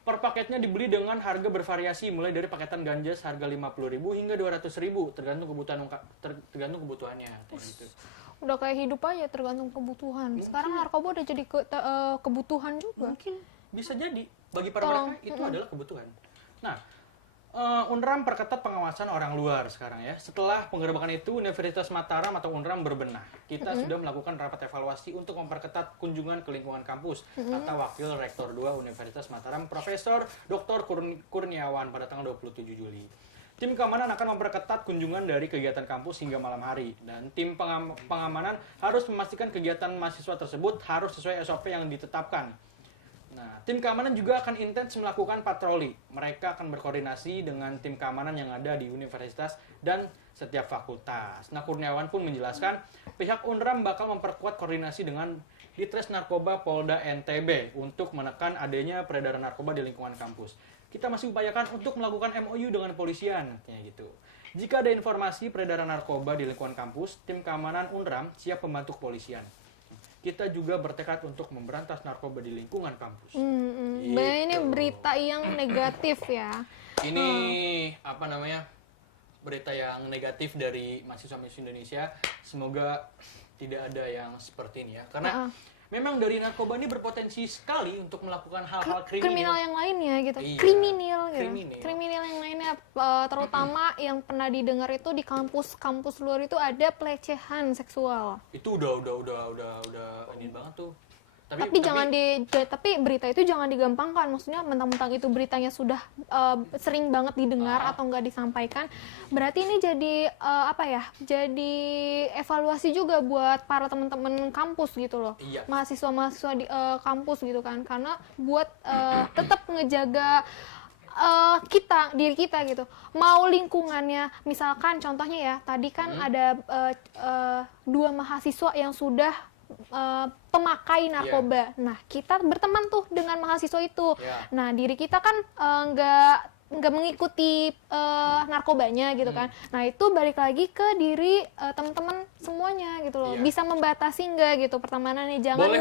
Per paketnya dibeli dengan harga bervariasi mulai dari paketan ganja seharga 50.000 hingga 200.000 tergantung kebutuhannya. Gitu. Udah kayak hidup aja tergantung kebutuhan. Sekarang narkoba udah jadi kebutuhan juga. Mungkin bisa jadi bagi para mereka itu adalah kebutuhan. Nah, UNRAM perketat pengawasan orang luar sekarang ya. Setelah penggerbekan itu, Universitas Mataram atau UNRAM berbenah. Kita sudah melakukan rapat evaluasi untuk memperketat kunjungan ke lingkungan kampus. Kata Wakil Rektor 2 Universitas Mataram, Profesor Dr. Kurniawan pada tanggal 27 Juli. Tim keamanan akan memperketat kunjungan dari kegiatan kampus hingga malam hari. Dan tim pengamanan harus memastikan kegiatan mahasiswa tersebut harus sesuai SOP yang ditetapkan. Nah, tim keamanan juga akan intens melakukan patroli. Mereka akan berkoordinasi dengan tim keamanan yang ada di universitas dan setiap fakultas. Nah, Kurniawan pun menjelaskan, pihak UNRAM bakal memperkuat koordinasi dengan Ditres Narkoba Polda NTB untuk menekan adanya peredaran narkoba di lingkungan kampus. Kita masih upayakan untuk melakukan MOU dengan polisian, kayak gitu. Jika ada informasi peredaran narkoba di lingkungan kampus, tim keamanan UNRAM siap membantu kepolisian. Kita juga bertekad untuk memberantas narkoba di lingkungan kampus. Gitu. Ini berita yang negatif ya. Ini berita yang negatif dari mahasiswa-mahasiswa Indonesia. Semoga tidak ada yang seperti ini ya. Karena memang dari narkoba ini berpotensi sekali untuk melakukan hal-hal kriminal yang lainnya gitu. Iya, Kriminal yang lainnya, terutama yang pernah didengar itu di kampus luar itu ada pelecehan seksual. Itu udah ini banget tuh. Tapi berita itu jangan digampangkan. Maksudnya mentang-mentang itu beritanya sudah sering banget didengar atau nggak disampaikan, berarti ini jadi jadi evaluasi juga buat para teman-teman kampus gitu loh. Iya. Mahasiswa-mahasiswa di kampus gitu kan. Karena buat tetap ngejaga diri kita gitu. Mau lingkungannya, misalkan contohnya ya, tadi kan ada 2 mahasiswa yang sudah pemakai narkoba. Nah, kita berteman tuh dengan mahasiswa itu. Nah, diri kita kan nggak mengikuti narkobanya gitu kan. Nah, itu balik lagi ke diri teman-teman semuanya gitu loh. Bisa membatasi nggak gitu pertemanannya. Jangan boleh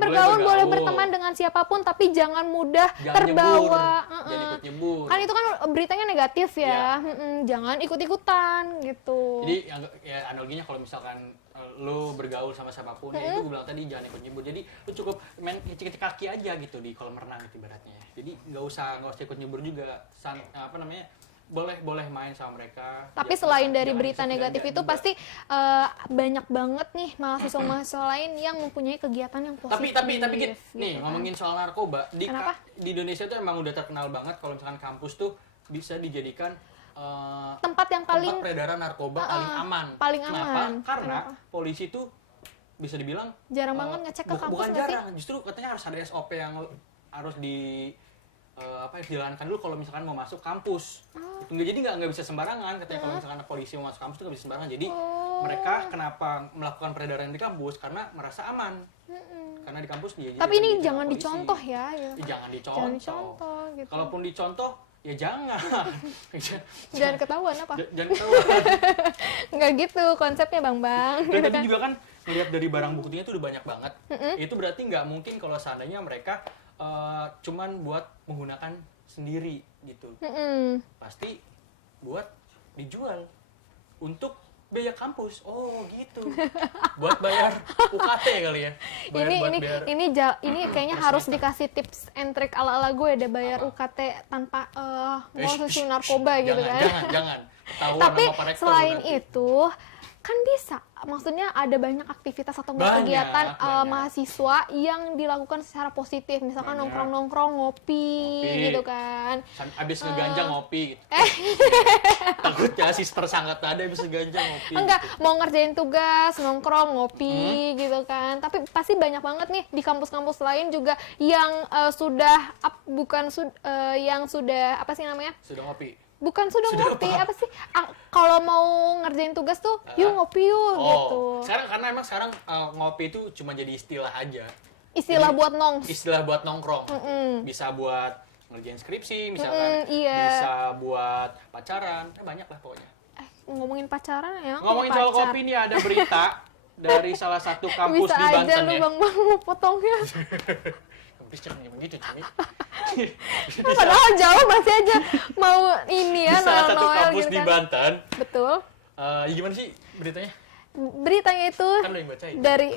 bergaul, boleh berteman dengan siapapun, tapi jangan mudah terbawa. Jangan ikut nyebur. Kan itu kan beritanya negatif ya. Jangan ikut-ikutan gitu. Jadi ya analoginya kalau misalkan lo bergaul sama siapapun, ya itu gue bilang tadi jangan ikut nyebur. Jadi lo cukup main kecil-kecil kaki aja gitu di kolam renang gitu ibaratnya. Jadi nggak usah ikut nyebur juga. Boleh main sama mereka. Tapi selain dari berita negatif itu pasti banyak banget nih mahasiswa-mahasiswa lain yang mempunyai kegiatan yang positif. Tapi gitu nih kan. ngomongin soal narkoba di Indonesia tuh emang udah terkenal banget kalau misalkan kampus tuh bisa dijadikan tempat peredaran narkoba paling aman. Kenapa? Karena polisi tuh bisa dibilang jarang banget ngecek ke kampus. Bukan jarang, justru katanya harus ada SOP yang harus dijalankan dulu kalau misalkan mau masuk kampus. Jadi nggak bisa sembarangan katanya kalau misalkan polisi mau masuk kampus tuh nggak bisa sembarangan. Jadi mereka kenapa melakukan peredaran di kampus karena merasa aman. Karena di kampus dia. Tapi ini jangan dicontoh ya. Jangan dicontoh. Gitu. Kalaupun dicontoh ya jangan. Jangan ketahuan apa? Jangan ketahuan. Nggak gitu konsepnya Bang. Dan Gitu tadi kan? juga kan ngeliat dari barang buktinya tuh udah banyak banget. Itu berarti nggak mungkin kalau seandainya mereka cuman buat menggunakan sendiri gitu. Pasti buat dijual untuk biaya kampus. Oh, gitu. Buat bayar UKT kali ya. Ini kayaknya harus dikasih tips and trick ala-ala gue deh, bayar UKT tanpa mengonsumsi narkoba gitu kan. Jangan. Ketahuan Tapi sama Pak Rektor selain nanti. itu kan bisa, maksudnya ada banyak aktivitas atau Banyak. kegiatan mahasiswa yang dilakukan secara positif, misalkan Banyak. nongkrong-nongkrong, ngopi gitu kan. Abis ngeganja ngopi gitu. Takutnya si tersangka tadi abis ngeganja ngopi. Enggak, mau ngerjain tugas, nongkrong, ngopi gitu kan. Tapi pasti banyak banget nih di kampus-kampus lain juga yang yang sudah apa sih namanya? Sudah ngopi. Bukan sudah Sudah ngopi, apa? apa sih? Kalau mau ngerjain tugas tuh, yuk ngopi yuk gitu. Karena emang sekarang ngopi itu cuma jadi istilah aja. Istilah Jadi, buat nongs. Istilah buat nongkrong. Bisa buat ngerjain skripsi, misalkan. Iya. Bisa buat pacaran. Banyak lah pokoknya. Ngomongin pacaran ya. Ngomongin soal kopi nih, ada berita dari salah satu kampus Bisa di aja Banten lu ya. bang mau potongnya. Kampus jangan begitu, Cumi. Padahal jauh masih aja mau ini ya, Di salah satu Noel kampus gitu di kan. Banten. Betul. Gimana sih beritanya? Beritanya itu Kan lo yang bacain. dari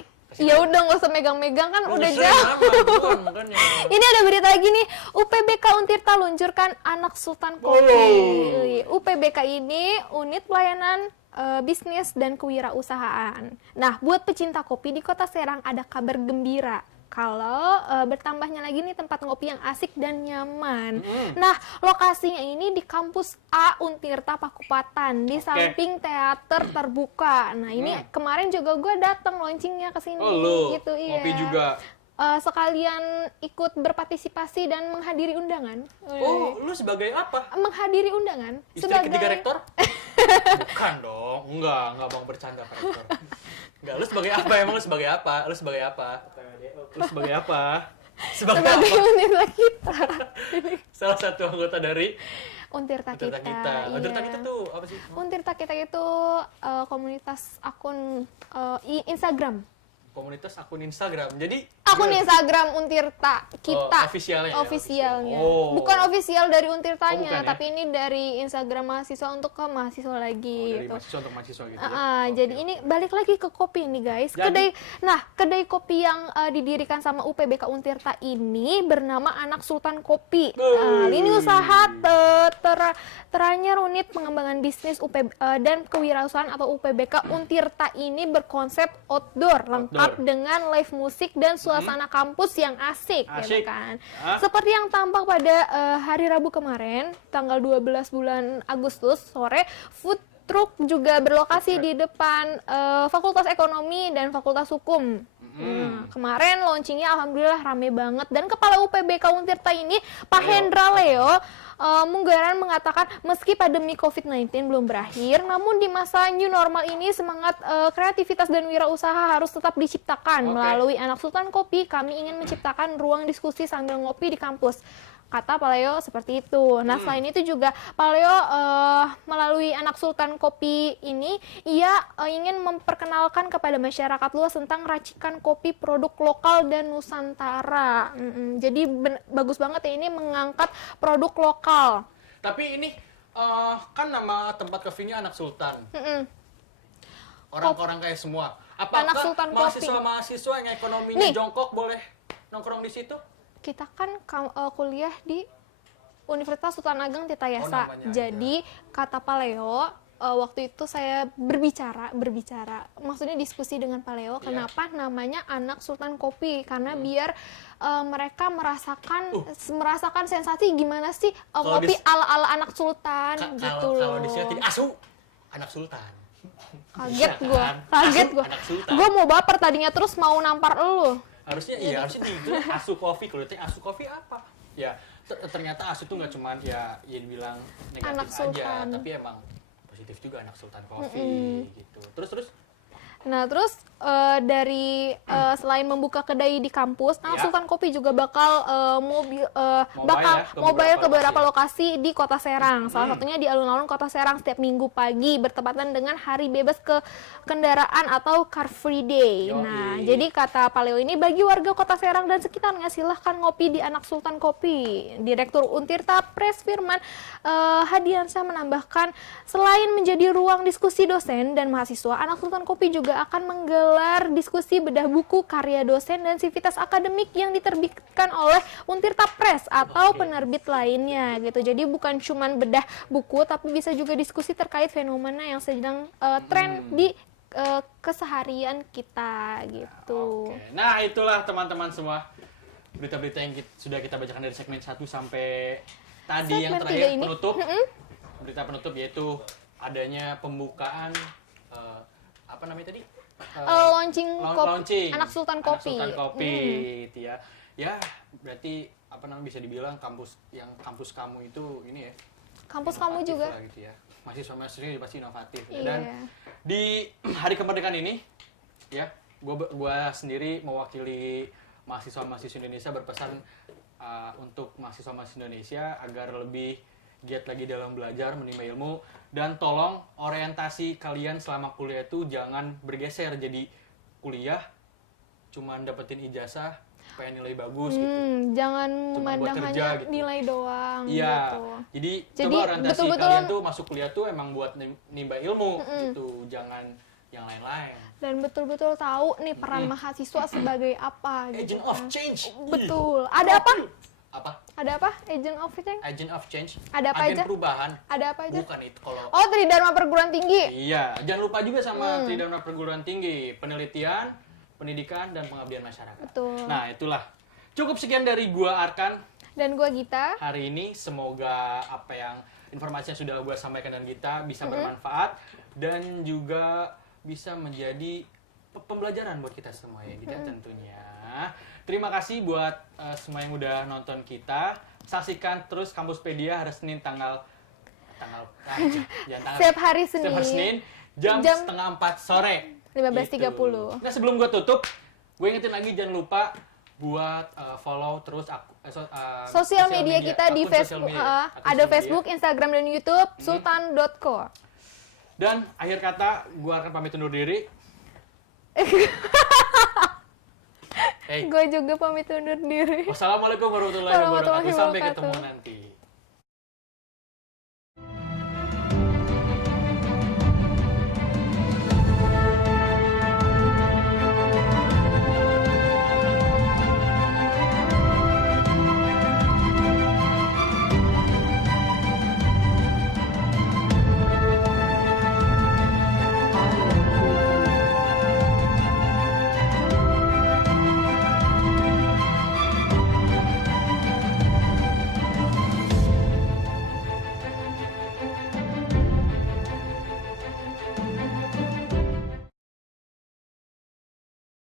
ya udah nggak usah megang-megang kan udah Sesuai jauh. nama, bukan, makanya. Ini ada berita lagi nih, UPBK Untirta luncurkan anak sultan kopi. UPBK ini unit pelayanan bisnis dan kewirausahaan. Nah, buat pecinta kopi di Kota Serang ada kabar gembira. Kalau bertambahnya lagi nih tempat ngopi yang asik dan nyaman. Nah, lokasinya ini di kampus A Untirta Pakupatan, di samping teater terbuka. Nah, ini kemarin juga gue datang launchingnya ke sini. Oh, lu gitu, iya. ngopi juga. Sekalian ikut berpartisipasi dan menghadiri undangan. Oh, lu sebagai apa? Menghadiri undangan Istri ketiga rektor? Bukan dong, enggak bang, bercanda Pak Rektor. Enggak, lu sebagai apa emang? Lu sebagai apa? Lu sebagai apa? Sebagai sebagai apa? untirta kita. Salah satu anggota dari Untirta kita. Untirta iya. kita tuh apa sih? Untirta kita itu komunitas akun Instagram. Komunitas akun Instagram. Jadi Akun Instagram Untirta kita. ofisialnya. Ofisialnya. Oh. Bukan ofisial dari Untirtanya, Oh, bukan ya? tapi ini dari Instagram mahasiswa untuk ke mahasiswa lagi Dari gitu. mahasiswa untuk mahasiswa gitu ya. Jadi ini balik lagi ke kopi nih guys. Kedai kopi yang didirikan sama UPBK Untirta ini bernama Anak Sultan Kopi. Ini usaha teranyar unit pengembangan bisnis dan kewirausahaan atau UPBK Untirta ini berkonsep outdoor, lengkap dengan live musik dan suasana kampus yang asik. Gitu kan. Seperti yang tampak pada hari Rabu kemarin, tanggal 12 bulan Agustus sore, food truck juga berlokasi di depan Fakultas Ekonomi dan Fakultas Hukum. Kemarin launchingnya alhamdulillah rame banget, dan Kepala UPBK Untirta ini Pak Hendra Leo Munggaran mengatakan meski pandemi COVID-19 belum berakhir, namun di masa new normal ini semangat kreativitas dan wirausaha harus tetap diciptakan. Melalui Anak Sultan Kopi, kami ingin menciptakan ruang diskusi sambil ngopi di kampus. Kata Pak Leo seperti itu. Nah, selain itu juga Pak Leo melalui Anak Sultan Kopi ini, ia ingin memperkenalkan kepada masyarakat luas tentang racikan kopi produk lokal dan Nusantara. Jadi bagus banget ya ini mengangkat produk lokal. Tapi ini kan nama tempat kopinya Anak Sultan. Orang-orang kayak semua. Apakah Anak Sultan Kopi. mahasiswa-mahasiswa yang ekonominya jongkok boleh nongkrong di situ? Kita kan kuliah di Universitas Sultan Ageng Tirtayasa. namanya Jadi kata Pak Leo, waktu itu saya berbicara, maksudnya diskusi dengan Pak Leo, kenapa namanya Anak Sultan Kopi? Karena biar mereka merasakan sensasi gimana sih kopi ala-ala anak sultan gitu Kalau loh. di sini asu anak sultan. Kaget Iya gue, kan? Anak sultan. Gue mau baper tadinya, terus mau nampar elu. Harusnya di asu kopi. Kalau ditanya asu kopi apa? Ya ternyata asu tuh nggak cuman ya dibilang negatif Anak aja, sultan. tapi emang positif juga Anak Sultan Kopi gitu. Terus Nah, terus selain membuka kedai di kampus, Anak Ya. Sultan Kopi juga bakal mobile ke beberapa lokasi di Kota Serang. Salah satunya di alun-alun Kota Serang setiap Minggu pagi bertepatan dengan Hari Bebas ke Kendaraan atau Car Free Day. Yoi. Nah, jadi kata Pak Leo ini bagi warga Kota Serang dan sekitarnya silahkan ngopi di Anak Sultan Kopi. Direktur Untirta Pres Firman Hadiansyah menambahkan, selain menjadi ruang diskusi dosen dan mahasiswa, Anak Sultan Kopi juga akan menggelar diskusi bedah buku karya dosen dan sivitas akademik yang diterbitkan oleh Untirta Press atau penerbit lainnya gitu. Jadi bukan cuman bedah buku tapi bisa juga diskusi terkait fenomena yang sedang tren di keseharian kita gitu. Oke. Nah, itulah teman-teman semua berita-berita yang sudah kita bacakan dari segmen 1 sampai tadi yang Segmen terakhir 3 ini. penutup. Berita penutup yaitu adanya pembukaan apa namanya tadi? Launching Launching Anak Sultan Anak Kopi. Sultan Kopi gitu ya. Ya, berarti apa namanya bisa dibilang kampus kamu itu ini ya. Kampus kamu inovatif juga. lah gitu ya. Mahasiswa-mahasiswa pasti inovatif. Ya. Iya. Dan di hari kemerdekaan ini ya, gua sendiri mewakili mahasiswa-mahasiswa Indonesia berpesan untuk mahasiswa-mahasiswa Indonesia agar lebih giat lagi dalam belajar, menimba ilmu, dan tolong orientasi kalian selama kuliah itu jangan bergeser jadi kuliah cuman dapetin ijazah supaya nilai bagus gitu. Jangan Cuma buat memandang kerja hanya gitu. nilai doang Iya, gitu. jadi Jadi, coba orientasi betul-betul- kalian tuh masuk kuliah tuh emang buat nimba ilmu gitu, jangan yang lain-lain. Dan betul-betul tahu nih peran mahasiswa sebagai apa gitu. Agent of kan. change. Betul. Ada apa? Apa? Ada apa? Agent of change? Agent of change. Ada apa Agen aja? perubahan. Ada apa aja? Bukan itu kalau. Oh, Tridharma Perguruan Tinggi. Iya, jangan lupa juga sama Tridharma Perguruan Tinggi, penelitian, pendidikan dan pengabdian masyarakat. Betul. Nah, itulah. Cukup sekian dari gua Arkan Dan gua Gita. hari ini. Semoga apa yang informasi yang sudah gua sampaikan dan Gita bisa bermanfaat dan juga bisa menjadi pembelajaran buat kita semua ya, Gita tentunya. Terima kasih buat semua yang udah nonton kita. Saksikan terus Kampuspedia hari Senin tanggal Setiap hari setiap hari Senin Senin jam setengah 4 sore. 15.30. Nah, sebelum gue tutup, gue ingetin lagi jangan lupa buat follow terus Sosial media kita di akun sosial Facebook, media, akun ada sosial media. Facebook, Instagram, dan YouTube, sultan.co. Dan akhir kata, gue akan pamit undur diri. Hey. Gue juga pamit undur diri. Wassalamualaikum warahmatullahi wabarakatuh. Sampai ketemu wabarakatuh. nanti.